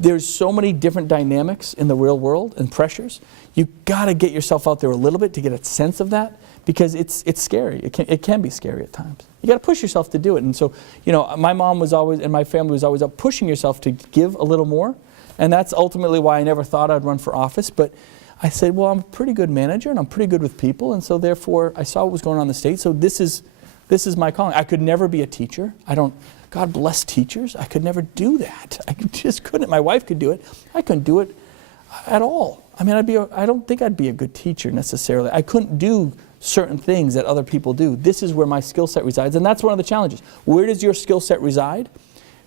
there's so many different dynamics in the real world and pressures. You got to get yourself out there a little bit to get a sense of that, because it's scary. It can be scary at times. You got to push yourself to do it. And so, you know, my mom was always, and my family was always up pushing yourself to give a little more. And that's ultimately why I never thought I'd run for office. But I said, well, I'm a pretty good manager and I'm pretty good with people. And so therefore, I saw what was going on in the state. So this is my calling. I could never be a teacher. God bless teachers. I could never do that. I just couldn't. My wife could do it. I couldn't do it at all. I mean, I don't think I'd be a good teacher necessarily. I couldn't do certain things that other people do. This is where my skill set resides, and that's one of the challenges. Where does your skill set reside?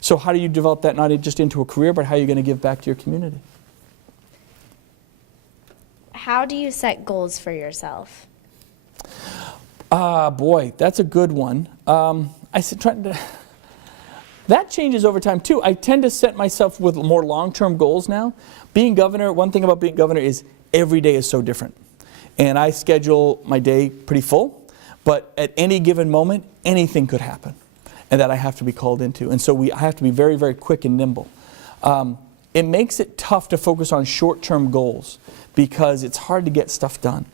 So how do you develop that not just into a career, but how are you going to give back to your community? How do you set goals for yourself? Boy, that's a good one. That changes over time too. I tend to set myself with more long-term goals now. Being governor, one thing about being governor is every day is so different. And I schedule my day pretty full, but at any given moment, anything could happen, and that I have to be called into. And so I have to be very, very quick and nimble. It makes it tough to focus on short-term goals because it's hard to get stuff done.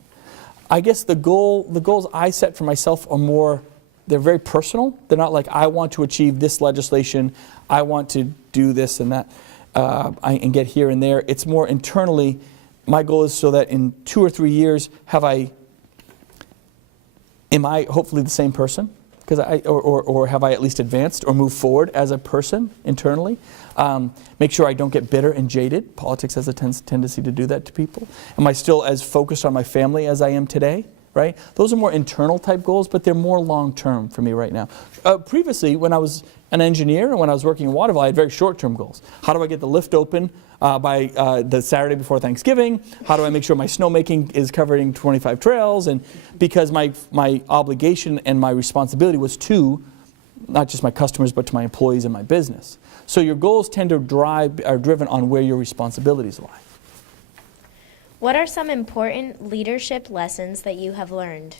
I guess the goals I set for myself are more, they're very personal. They're not like, I want to achieve this legislation, I want to do this and that, and get here and there. It's more internally. My goal is so that in 2 or 3 years, am I hopefully the same person? Or have I at least advanced or moved forward as a person internally? Make sure I don't get bitter and jaded. Politics has a tendency to do that to people. Am I still as focused on my family as I am today? Right? Those are more internal type goals, but they're more long-term for me right now. Previously, when I was an engineer and when I was working in Waterville, I had very short-term goals. How do I get the lift open by the Saturday before Thanksgiving? How do I make sure my snowmaking is covering 25 trails? And because my obligation and my responsibility was to not just my customers, but to my employees and my business. So your goals tend to are driven on where your responsibilities lie. What are some important leadership lessons that you have learned?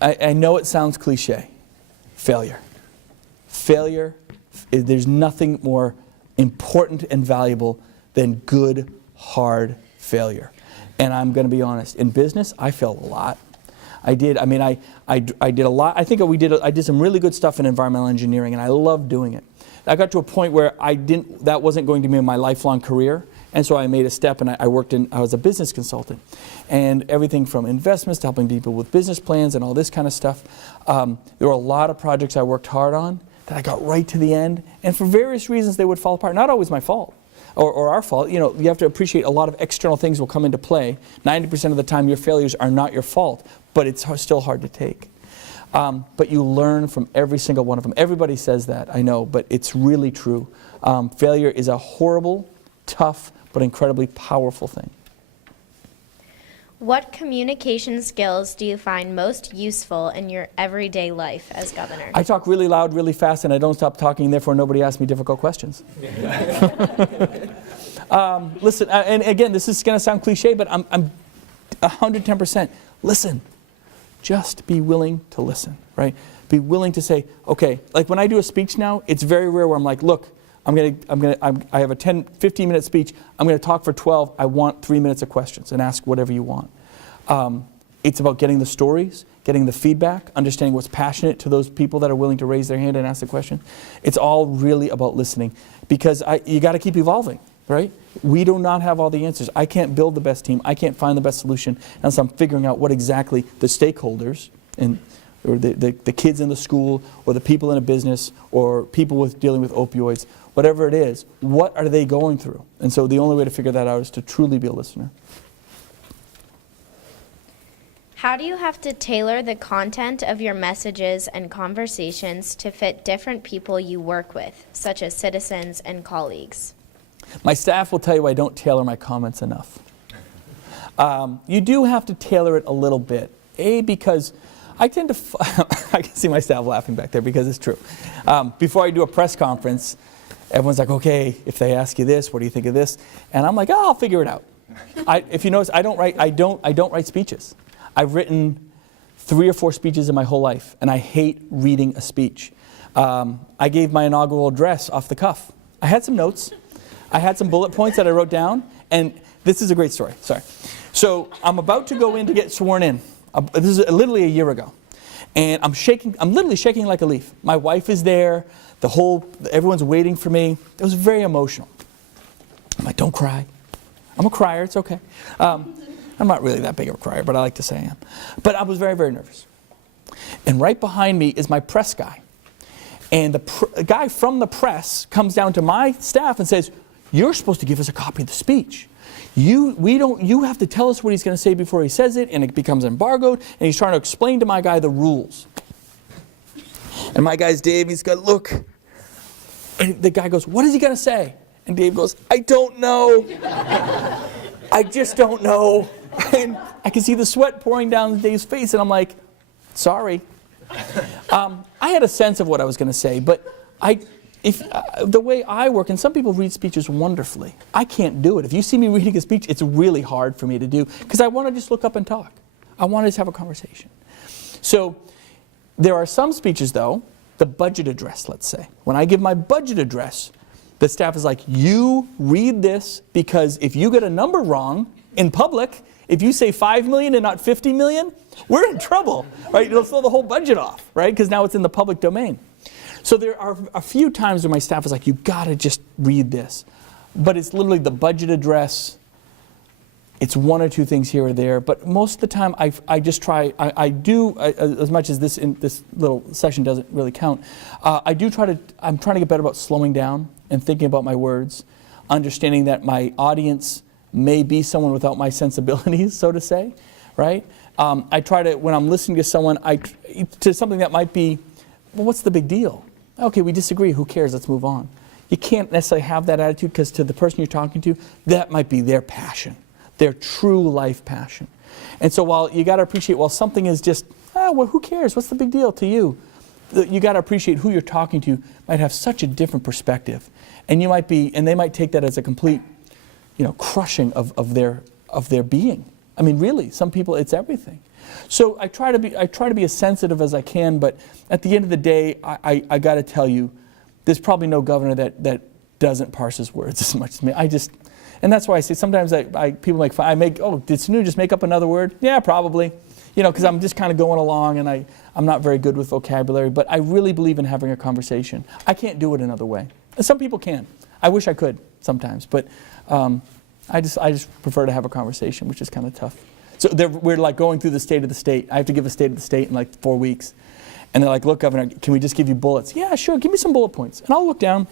I know it sounds cliche. Failure. Failure, there's nothing more important and valuable than good, hard failure. And I'm going to be honest, in business, I failed a lot. I did a lot. I think I did some really good stuff in environmental engineering, and I loved doing it. I got to a point where that wasn't going to be my lifelong career. And so I made a step, and I was a business consultant. And everything from investments to helping people with business plans and all this kind of stuff. There were a lot of projects I worked hard on that I got right to the end. And for various reasons, they would fall apart. Not always my fault or our fault. You know, you have to appreciate a lot of external things will come into play. 90% of the time, your failures are not your fault, but it's still hard to take. But you learn from every single one of them. Everybody says that, I know, but it's really true. Failure is a horrible, tough, but incredibly powerful thing. What communication skills do you find most useful in your everyday life as governor? I talk really loud, really fast, and I don't stop talking, therefore nobody asks me difficult questions. Listen, and again, this is going to sound cliche, but I'm 110%. Listen. Just be willing to listen, right? Be willing to say, okay, like when I do a speech now, it's very rare where I'm like, look, I have a 10, 15-minute speech. I'm going to talk for 12. I want 3 minutes of questions and ask whatever you want. It's about getting the stories, getting the feedback, understanding what's passionate to those people that are willing to raise their hand and ask the question. It's all really about listening because you got to keep evolving, right? We do not have all the answers. I can't build the best team. I can't find the best solution unless I'm figuring out what exactly the stakeholders or the kids in the school or the people in a business or people dealing with opioids, whatever it is, what are they going through? And so the only way to figure that out is to truly be a listener. How do you have to tailor the content of your messages and conversations to fit different people you work with, such as citizens and colleagues? My staff will tell you I don't tailor my comments enough. You do have to tailor it a little bit. Because I tend to, I can see my staff laughing back there because it's true. Before I do a press conference, everyone's like, okay, if they ask you this, what do you think of this? And I'm like, oh, I'll figure it out. If you notice, I don't write speeches. I've written 3 or 4 speeches in my whole life, and I hate reading a speech. I gave my inaugural address off the cuff. I had some notes. I had some bullet points that I wrote down, and this is a great story. Sorry. So I'm about to go in to get sworn in. This is literally a year ago, and I'm literally shaking like a leaf. My wife is there. Everyone's waiting for me. It was very emotional. I'm like, don't cry. I'm a crier. It's okay. I'm not really that big of a crier, but I like to say I am. But I was very, very nervous. And right behind me is my press guy. And the guy from the press comes down to my staff and says, you're supposed to give us a copy of the speech. You have to tell us what he's going to say before he says it, and it becomes embargoed, and he's trying to explain to my guy the rules. And my guy's Dave, he's got, look. And the guy goes, what is he going to say? And Dave goes, I don't know. I just don't know. And I can see the sweat pouring down Dave's face, and I'm like, sorry. I had a sense of what I was going to say, but the way I work, and some people read speeches wonderfully, I can't do it. If you see me reading a speech, it's really hard for me to do because I want to just look up and talk. I want to just have a conversation. So there are some speeches, though, the budget address, let's say. When I give my budget address, the staff is like, you read this because if you get a number wrong in public, if you say 5 million and not 50 million, we're in trouble, right? It'll throw the whole budget off, right? Because now it's in the public domain. So there are a few times where my staff is like, you gotta just read this. But it's literally the budget address. It's 1 or 2 things here or there. But most of the time, I just try, I do, as much as this little session doesn't really count, I'm trying to get better about slowing down and thinking about my words, understanding that my audience may be someone without my sensibilities, so to say, right? I try to, when I'm listening to someone, to something that might be, well, what's the big deal? Okay, we disagree, who cares, let's move on. You can't necessarily have that attitude because to the person you're talking to, that might be their passion, their true life passion. And so while you got to appreciate, while something is just, well, who cares, what's the big deal to you? You got to appreciate who you're talking to might have such a different perspective. And you might be, and they might take that as a complete, crushing of their being. I mean, really, some people, it's everything. So I try to be as sensitive as I can, but at the end of the day, I got to tell you, there's probably no governor that doesn't parse his words as much as me. And that's why I say sometimes people make fun. Did Sununu just make up another word? Yeah, probably. Because I'm just kind of going along, and I'm not very good with vocabulary. But I really believe in having a conversation. I can't do it another way. And some people can. I wish I could sometimes, but I just prefer to have a conversation, which is kind of tough. So we're like going through the state of the state. I have to give a state of the state in like 4 weeks. And they're like, look, Governor, can we just give you bullets? Yeah, sure, give me some bullet points. And I'll look down,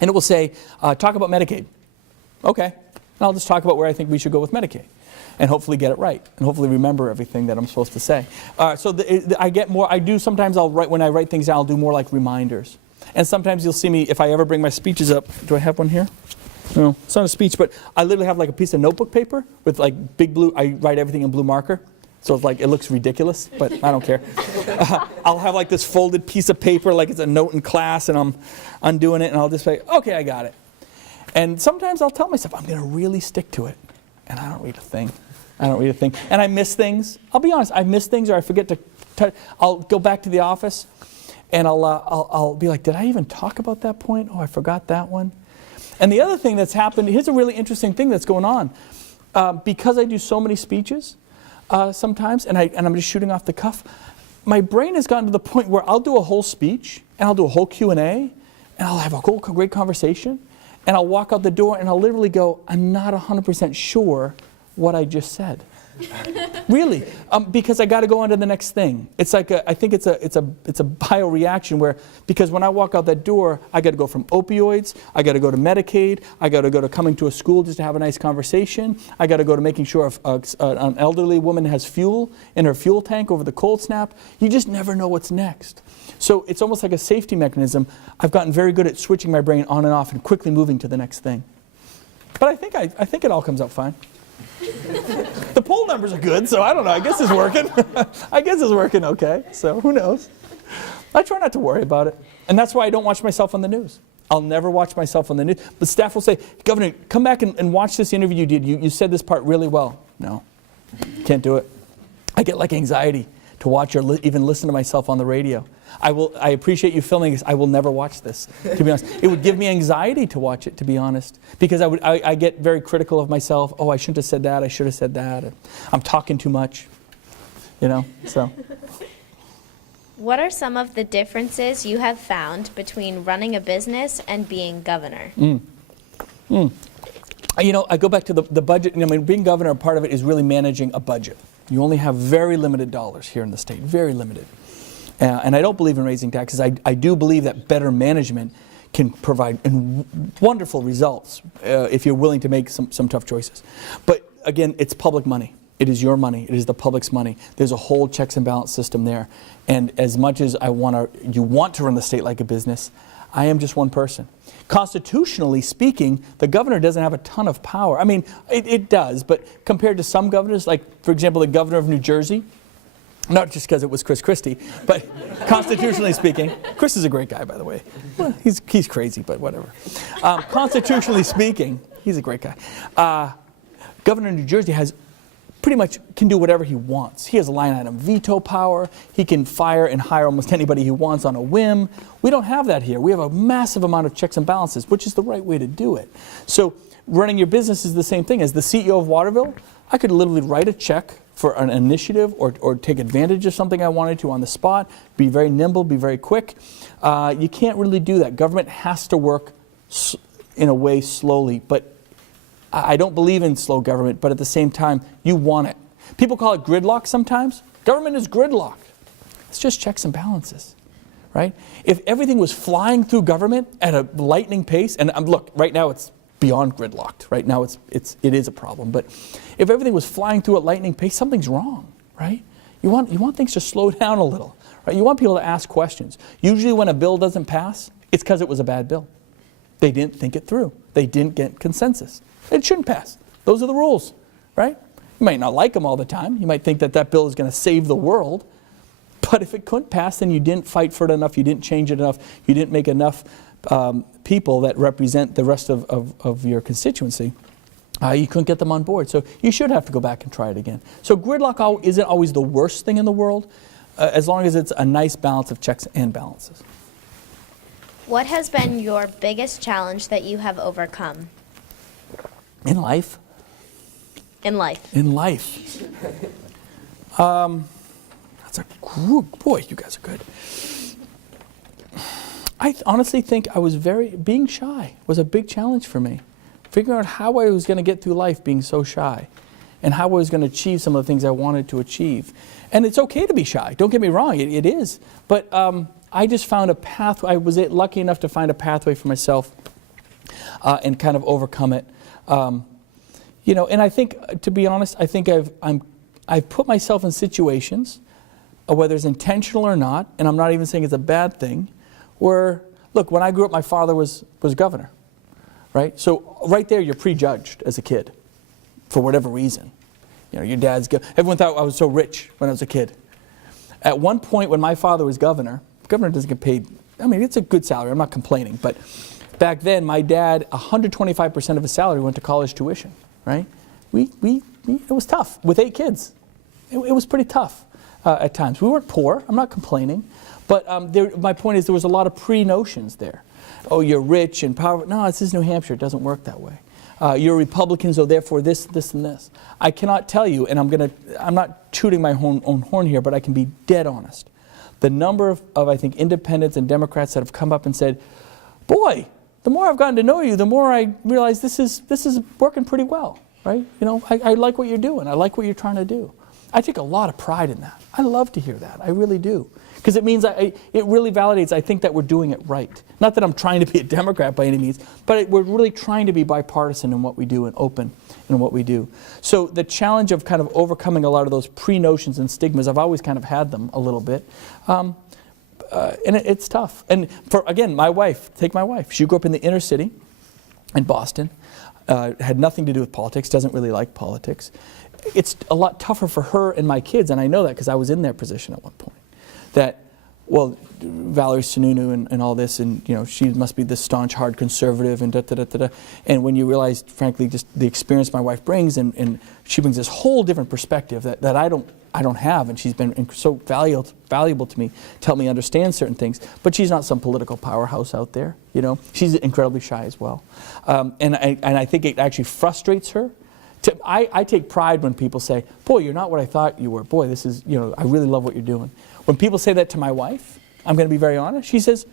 and it will say, talk about Medicaid. Okay. And I'll just talk about where I think we should go with Medicaid. and hopefully get it right, and hopefully remember everything that I'm supposed to say. I get more, sometimes when I write things down, I'll do more like reminders. And sometimes you'll see me, if I ever bring my speeches up, do I have one here? No, it's not a speech, but I literally have like a piece of notebook paper with like big blue, I write everything in blue marker. So it's like, it looks ridiculous, but I don't care. I'll have like this folded piece of paper, like it's a note in class, and I'm undoing it, and I'll just say, okay, I got it. And sometimes I'll tell myself, I'm going to really stick to it. And I don't read a thing. And I miss things. I'll be honest, I miss things, or I forget to I'll go back to the office, and I'll be like, did I even talk about that point? Oh, I forgot that one. And the other thing that's happened, here's a really interesting thing that's going on. Because I do so many speeches, sometimes, and I'm just shooting off the cuff, my brain has gotten to the point where I'll do a whole speech, and I'll do a whole Q&A, and I'll have a whole great conversation, and I'll walk out the door, and I'll literally go, I'm not 100% sure what I just said. Really, because I got to go on to the next thing. It's like I think it's a bioreaction where, because when I walk out that door, I got to go from opioids, I got to go to Medicaid, I got to go to coming to a school just to have a nice conversation, I got to go to making sure an elderly woman has fuel in her fuel tank over the cold snap. You just never know what's next. So it's almost like a safety mechanism. I've gotten very good at switching my brain on and off and quickly moving to the next thing. But I think it all comes out fine. The poll numbers are good, so I don't know. I guess it's working. I guess it's working okay, so who knows? I try not to worry about it. And that's why I don't watch myself on the news. I'll never watch myself on the news. But staff will say, Governor, come back and watch this interview you did. You said this part really well. No, can't do it. I get like anxiety to watch or even listen to myself on the radio. I appreciate you filming this. I will never watch this, to be honest. It would give me anxiety to watch it, to be honest, because I get very critical of myself. Oh, I shouldn't have said that. I should have said that. I'm talking too much, so. What are some of the differences you have found between running a business and being governor? I go back to the budget. Being governor, part of it is really managing a budget. You only have very limited dollars here in the state, very limited. And I don't believe in raising taxes. I do believe that better management can provide wonderful results if you're willing to make some tough choices. But again, it's public money. It is your money. It is the public's money. There's a whole checks and balance system there. And as much as you want to run the state like a business, I am just one person. Constitutionally speaking, the governor doesn't have a ton of power. I mean, it does, but compared to some governors, like, for example, the governor of New Jersey, not just because it was Chris Christie, but constitutionally speaking, Chris is a great guy, by the way. Well, he's crazy, but whatever. Constitutionally speaking, he's a great guy. Governor of New Jersey pretty much can do whatever he wants. He has line item veto power. He can fire and hire almost anybody he wants on a whim. We don't have that here. We have a massive amount of checks and balances, which is the right way to do it. So running your business is the same thing. As the CEO of Waterville, I could literally write a check for an initiative or take advantage of something I wanted to on the spot, be very nimble, be very quick. You can't really do that. Government has to work in a way slowly, but I don't believe in slow government, but at the same time, you want it. People call it gridlock sometimes. Government is gridlocked. It's just checks and balances, right? If everything was flying through government at a lightning pace, and look, right now it's beyond gridlocked. Right now it is a problem, but if everything was flying through at lightning pace, something's wrong, right? You want things to slow down a little, right? You want people to ask questions. Usually when a bill doesn't pass, it's because it was a bad bill. They didn't think it through. They didn't get consensus. It shouldn't pass. Those are the rules, right? You might not like them all the time. You might think that bill is going to save the world. But if it couldn't pass, then you didn't fight for it enough. You didn't change it enough. You didn't make enough people that represent the rest of your constituency. You couldn't get them on board. So you should have to go back and try it again. So gridlock isn't always the worst thing in the world, as long as it's a nice balance of checks and balances. What has been your biggest challenge that you have overcome? In life? In life. In life. That's a group. Boy, you guys are good. I honestly think being shy was a big challenge for me. Figuring out how I was going to get through life being so shy, and how I was going to achieve some of the things I wanted to achieve. And it's okay to be shy. Don't get me wrong, it is. But I just found a path. I was lucky enough to find a pathway for myself and kind of overcome it. And I think, to be honest, I think I've put myself in situations, whether it's intentional or not, and I'm not even saying it's a bad thing, where, look, when I grew up, my father was governor, right? So right there, you're prejudged as a kid, for whatever reason. Your dad's everyone thought I was so rich when I was a kid. At one point, when my father was governor doesn't get paid. I mean, it's a good salary. I'm not complaining, but back then, my dad, 125% of his salary went to college tuition, right? It was tough with 8 kids. It was pretty tough at times. We weren't poor. I'm not complaining, but my point is there was a lot of pre-notions there. Oh, you're rich and powerful. No, this is New Hampshire. It doesn't work that way. You're Republicans, so therefore this, and this. I cannot tell you, and I'm not tooting my own horn here, but I can be dead honest. The number of I think, independents and Democrats that have come up and said, boy, the more I've gotten to know you, the more I realize this is working pretty well, right? I like what you're doing. I like what you're trying to do. I take a lot of pride in that. I love to hear that. I really do. Because it means it really validates, I think, that we're doing it right. Not that I'm trying to be a Democrat by any means, but we're really trying to be bipartisan in what we do and open in what we do. So the challenge of kind of overcoming a lot of those pre-notions and stigmas, I've always kind of had them a little bit. And it's tough. And again, my wife, take my wife. She grew up in the inner city in Boston, had nothing to do with politics, doesn't really like politics. It's a lot tougher for her and my kids, and I know that because I was in their position at one point. That, well, Valerie Sununu and all this, and she must be this staunch, hard conservative, and da-da-da-da-da. And when you realize, frankly, just the experience my wife brings, and she brings this whole different perspective that I don't have, and she's been so valuable to me to help me understand certain things. But she's not some political powerhouse out there, She's incredibly shy as well, and I think it actually frustrates her. I take pride when people say, "Boy, you're not what I thought you were. Boy, this is I really love what you're doing." When people say that to my wife, I'm going to be very honest. She says,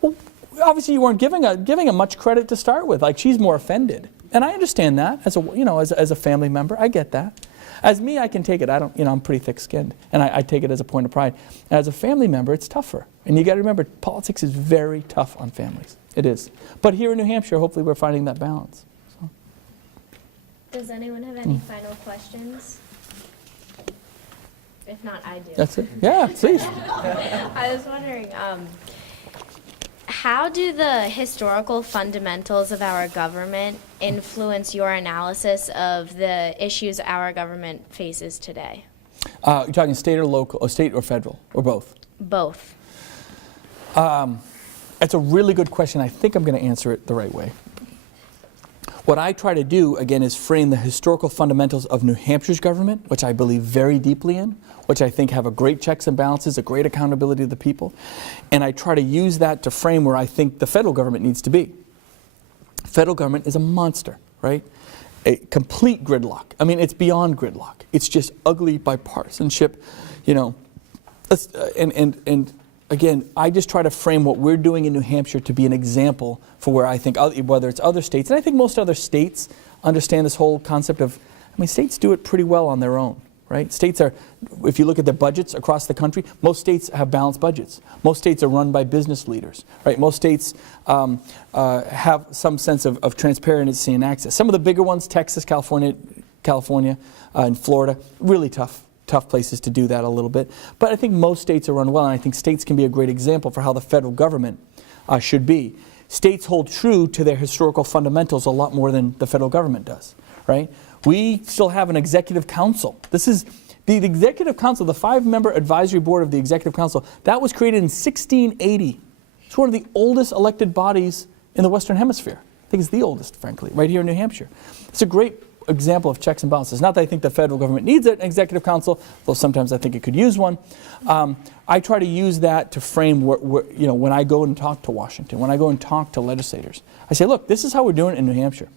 "Well, obviously you weren't giving her much credit to start with. Like she's more offended." And I understand that as a family member. I get that. As me, I can take it. I'm pretty thick-skinned, and I take it as a point of pride. And as a family member, it's tougher. And you got to remember, politics is very tough on families. It is. But here in New Hampshire, hopefully, we're finding that balance. So. Does anyone have any final questions? If not, I do. That's it. Yeah, please. I was wondering, how do the historical fundamentals of our government influence your analysis of the issues our government faces today? You're talking state or local, or state or federal, or both? Both. That's a really good question. I think I'm going to answer it the right way. What I try to do, again, is frame the historical fundamentals of New Hampshire's government, which I believe very deeply in, which I think have a great checks and balances, a great accountability of the people. And I try to use that to frame where I think the federal government needs to be. Federal government is a monster, right? A complete gridlock. I mean, it's beyond gridlock. It's just ugly bipartisanship, and again, I just try to frame what we're doing in New Hampshire to be an example for where I think, whether it's other states, and I think most other states understand this whole concept of, states do it pretty well on their own, right? States are, if you look at the budgets across the country, most states have balanced budgets. Most states are run by business leaders, right? Most states have some sense of transparency and access. Some of the bigger ones, Texas, California, and Florida, really tough places to do that a little bit. But I think most states are run well, and I think states can be a great example for how the federal government should be. States hold true to their historical fundamentals a lot more than the federal government does, right? We still have an executive council. This is the executive council, the 5-member advisory board of the executive council, that was created in 1680. It's one of the oldest elected bodies in the Western Hemisphere. I think it's the oldest, frankly, right here in New Hampshire. It's a great example of checks and balances. Not that I think the federal government needs an executive council, though sometimes I think it could use one. I try to use that to frame when I go and talk to Washington, when I go and talk to legislators. I say, look, this is how we're doing it in New Hampshire.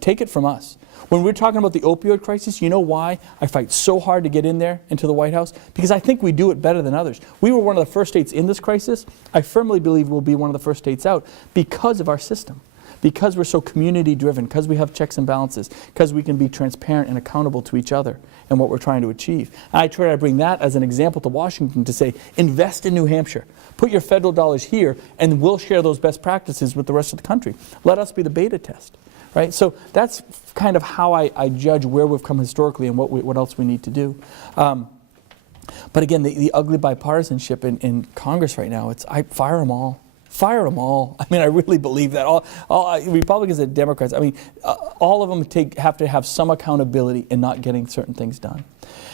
Take it from us. When we're talking about the opioid crisis, you know why I fight so hard to get in there into the White House? Because I think we do it better than others. We were one of the first states in this crisis. I firmly believe we'll be one of the first states out because of our system. because we're so community driven, because we have checks and balances, because we can be transparent and accountable to each other and what we're trying to achieve. And I try to bring that as an example to Washington to say, invest in New Hampshire. Put your federal dollars here, and we'll share those best practices with the rest of the country. Let us be the beta test. Right? So that's kind of how I judge where we've come historically and what else we need to do. But again, the ugly bipartisanship in Congress right now, I fire them all. Fire them all. I mean, I really believe that. All Republicans and Democrats, I mean, all of them have to have some accountability in not getting certain things done.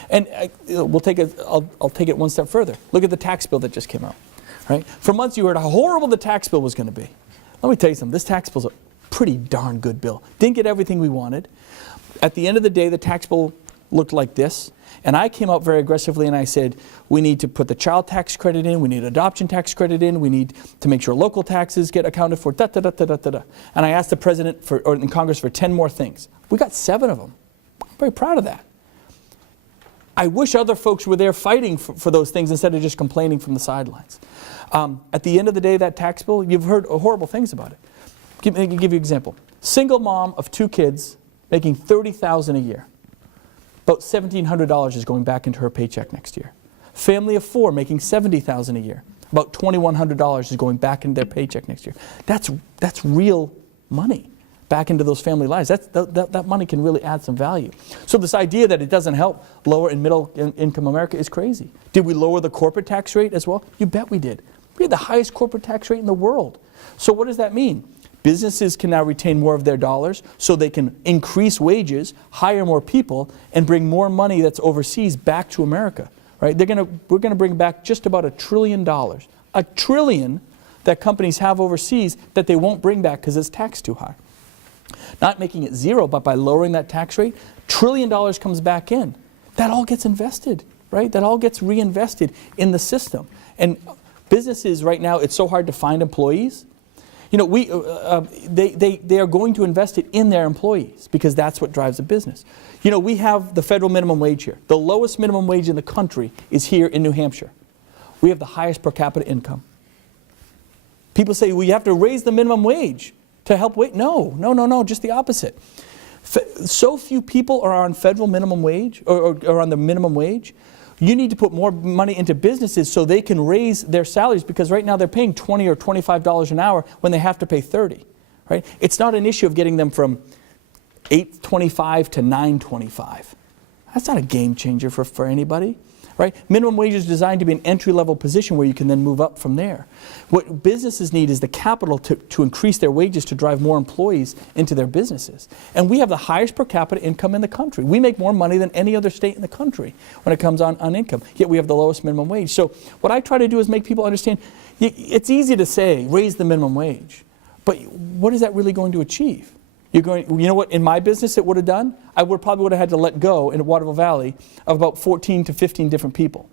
And I'll take it one step further. Look at the tax bill that just came out. Right? For months you heard how horrible the tax bill was going to be. Let me tell you something. This tax bill's a pretty darn good bill. Didn't get everything we wanted. At the end of the day, the tax bill looked like this. And I came out very aggressively and I said, we need to put the child tax credit in, we need adoption tax credit in, we need to make sure local taxes get accounted for, da-da-da-da-da-da. And I asked the president or in Congress for 10 more things. We got 7 of them. I'm very proud of that. I wish other folks were there fighting for those things instead of just complaining from the sidelines. At the end of the day, that tax bill, you've heard horrible things about it. I'll give you an example. Single mom of 2 kids making $30,000 a year. About $1,700 is going back into her paycheck next year. Family of 4 making $70,000 a year. About $2,100 is going back into their paycheck next year. That's real money back into those family lives. That money can really add some value. So this idea that it doesn't help lower and middle income America is crazy. Did we lower the corporate tax rate as well? You bet we did. We had the highest corporate tax rate in the world. So what does that mean? Businesses can now retain more of their dollars so they can increase wages, hire more people, and bring more money that's overseas back to America. Right? We're going to bring back just about $1 trillion. $1 trillion that companies have overseas that they won't bring back because it's taxed too high. Not making it zero, but by lowering that tax rate, $1 trillion comes back in. That all gets invested, right? That all gets reinvested in the system. And businesses right now, it's so hard to find employees. You know, they are going to invest it in their employees because that's what drives a business. You know, we have the federal minimum wage here. The lowest minimum wage in the country is here in New Hampshire. We have the highest per capita income. People say, well, you have to raise the minimum wage to help wait. No, just the opposite. So few people are on federal minimum wage or on the minimum wage. You need to put more money into businesses so they can raise their salaries because right now they're paying $20 or $25 an hour when they have to pay $30. Right? It's not an issue of getting them from $8.25 to $9.25. That's not a game changer for anybody. Right? Minimum wage is designed to be an entry-level position where you can then move up from there. What businesses need is the capital to increase their wages to drive more employees into their businesses. And we have the highest per capita income in the country. We make more money than any other state in the country when it comes on income, yet we have the lowest minimum wage. So what I try to do is make people understand, it's easy to say, raise the minimum wage, but what is that really going to achieve? You know what, in my business it would have done? I probably would have had to let go in Waterville Valley of about 14 to 15 different people,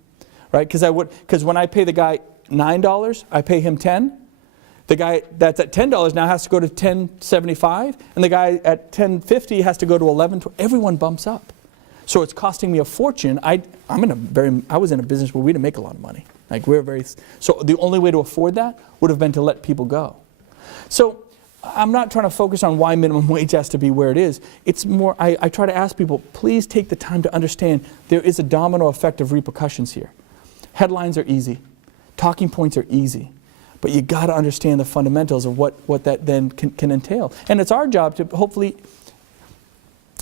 right? Because when I pay the guy $9, I pay him $10. The guy that's at $10 now has to go to $10.75, and the guy at $10.50 has to go to $11. Everyone bumps up, so it's costing me a fortune. I was in a business where we didn't make a lot of money. So the only way to afford that would have been to let people go. So I'm not trying to focus on why minimum wage has to be where it is. It's more, I try to ask people, please take the time to understand there is a domino effect of repercussions here. Headlines are easy. Talking points are easy. But you got to understand the fundamentals of what that then can entail. And it's our job to hopefully,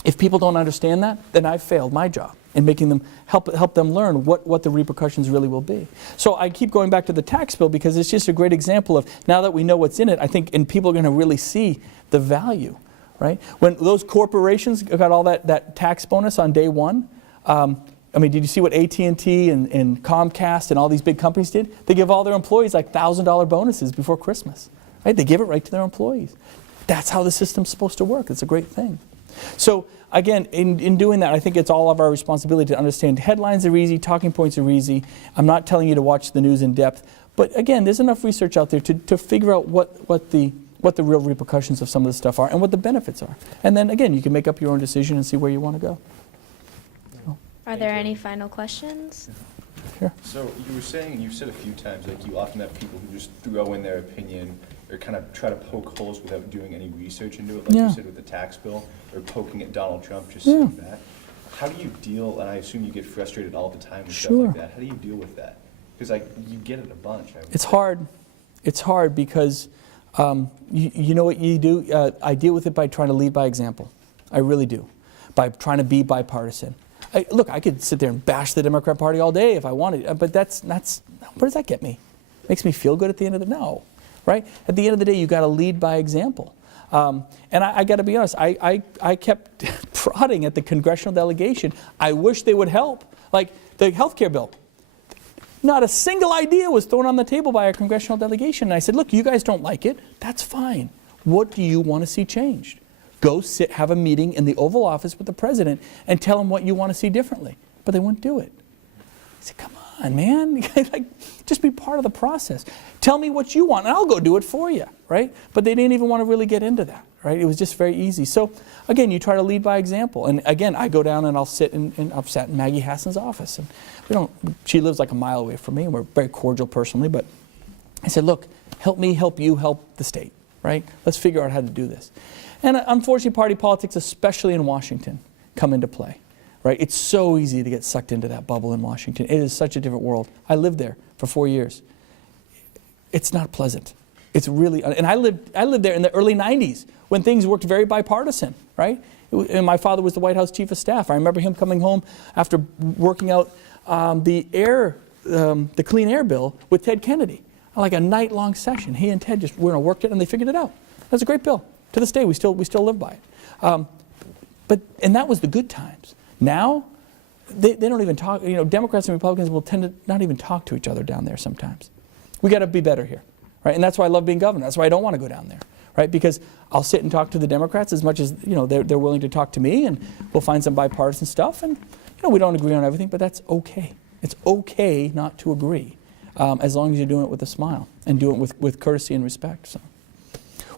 if people don't understand that, then I've failed my job in making them, help them learn what the repercussions really will be. So I keep going back to the tax bill because it's just a great example of, now that we know what's in it, I think, and people are going to really see the value, right? When those corporations got all that tax bonus on day one, I mean, did you see what AT&T and Comcast and all these big companies did? They give all their employees like $1,000 bonuses before Christmas, right? They give it right to their employees. That's how the system's supposed to work. It's a great thing. So again, in doing that, I think it's all of our responsibility to understand headlines are easy, talking points are easy. I'm not telling you to watch the news in depth, but again, there's enough research out there to figure out what the real repercussions of some of this stuff are and what the benefits are. And then again, you can make up your own decision and see where you want to go. So. Are there any final questions? Sure. So you've said a few times, like you often have people who just throw in their opinion or kind of try to poke holes without doing any research into it, like Yeah. you said with the tax bill, or poking at Donald Trump, just Yeah. sitting back. How do you deal, and I assume you get frustrated all the time with stuff Sure. like that, how do you deal with that? Because like, you get it a bunch. I would It's say. hard. It's hard because you know what you do? I deal with it by trying to lead by example. I really do. By trying to be bipartisan. Look, I could sit there and bash the Democrat Party all day if I wanted, but that's where does that get me? Makes me feel good at the end of the no, right? At the end of the day, you got to lead by example. And I got to be honest, I kept prodding at the congressional delegation. I wish they would help. Like the health care bill. Not a single idea was thrown on the table by our congressional delegation. And I said, look, you guys don't like it. That's fine. What do you want to see changed? Go have a meeting in the Oval Office with the president and tell him what you want to see differently. But they wouldn't do it. I said, come on, man. Like, just be part of the process. Tell me what you want, and I'll go do it for you, right? But they didn't even want to really get into that, right? It was just very easy. So, again, you try to lead by example. And, again, I go down and I'll sit I've sat in Maggie Hassan's office. And she lives like a mile away from me, and we're very cordial personally. But I said, look, help me help you help the state, right? Let's figure out how to do this. And unfortunately, party politics, especially in Washington, come into play. Right? It's so easy to get sucked into that bubble in Washington. It is such a different world. I lived there for 4 years. It's not pleasant. It's really, and I lived there in the early 90s when things worked very bipartisan, right? And my father was the White House Chief of Staff. I remember him coming home after working out the clean air bill with Ted Kennedy, like a night-long session. He and Ted just worked it, and they figured it out. That's a great bill. To this day, we still live by it. And that was the good times. Now, they don't even talk. Democrats and Republicans will tend to not even talk to each other down there sometimes. We got to be better here, right? And that's why I love being governor. That's why I don't want to go down there, right? Because I'll sit and talk to the Democrats as much as they're willing to talk to me, and we'll find some bipartisan stuff. And we don't agree on everything, but that's okay. It's okay not to agree, as long as you're doing it with a smile and doing it with courtesy and respect. So.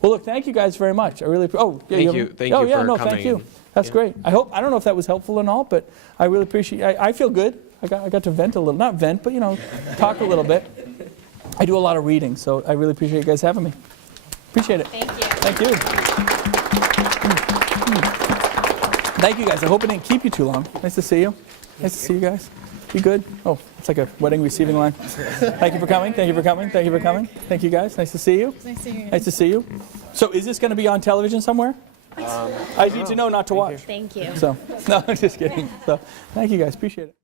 Well, look, thank you guys very much. I really Thank you for coming. Thank you. That's great. I don't know if that was helpful and all, but I really appreciate. I feel good. I got to vent a little, not vent, but talk a little bit. I do a lot of reading, so I really appreciate you guys having me. Appreciate it. Thank you. Thank you. Thank you guys. I hope it didn't keep you too long. Nice to see you. Nice to see you guys. You good? Oh, it's like a wedding receiving line. Thank you for coming. Thank you for coming. Thank you for coming. Thank you guys. Nice to see you. Nice seeing you. Nice to see you. So is this going to be on television somewhere? I need to know not to watch. Thank you. So, no, I'm just kidding. So, thank you guys. Appreciate it.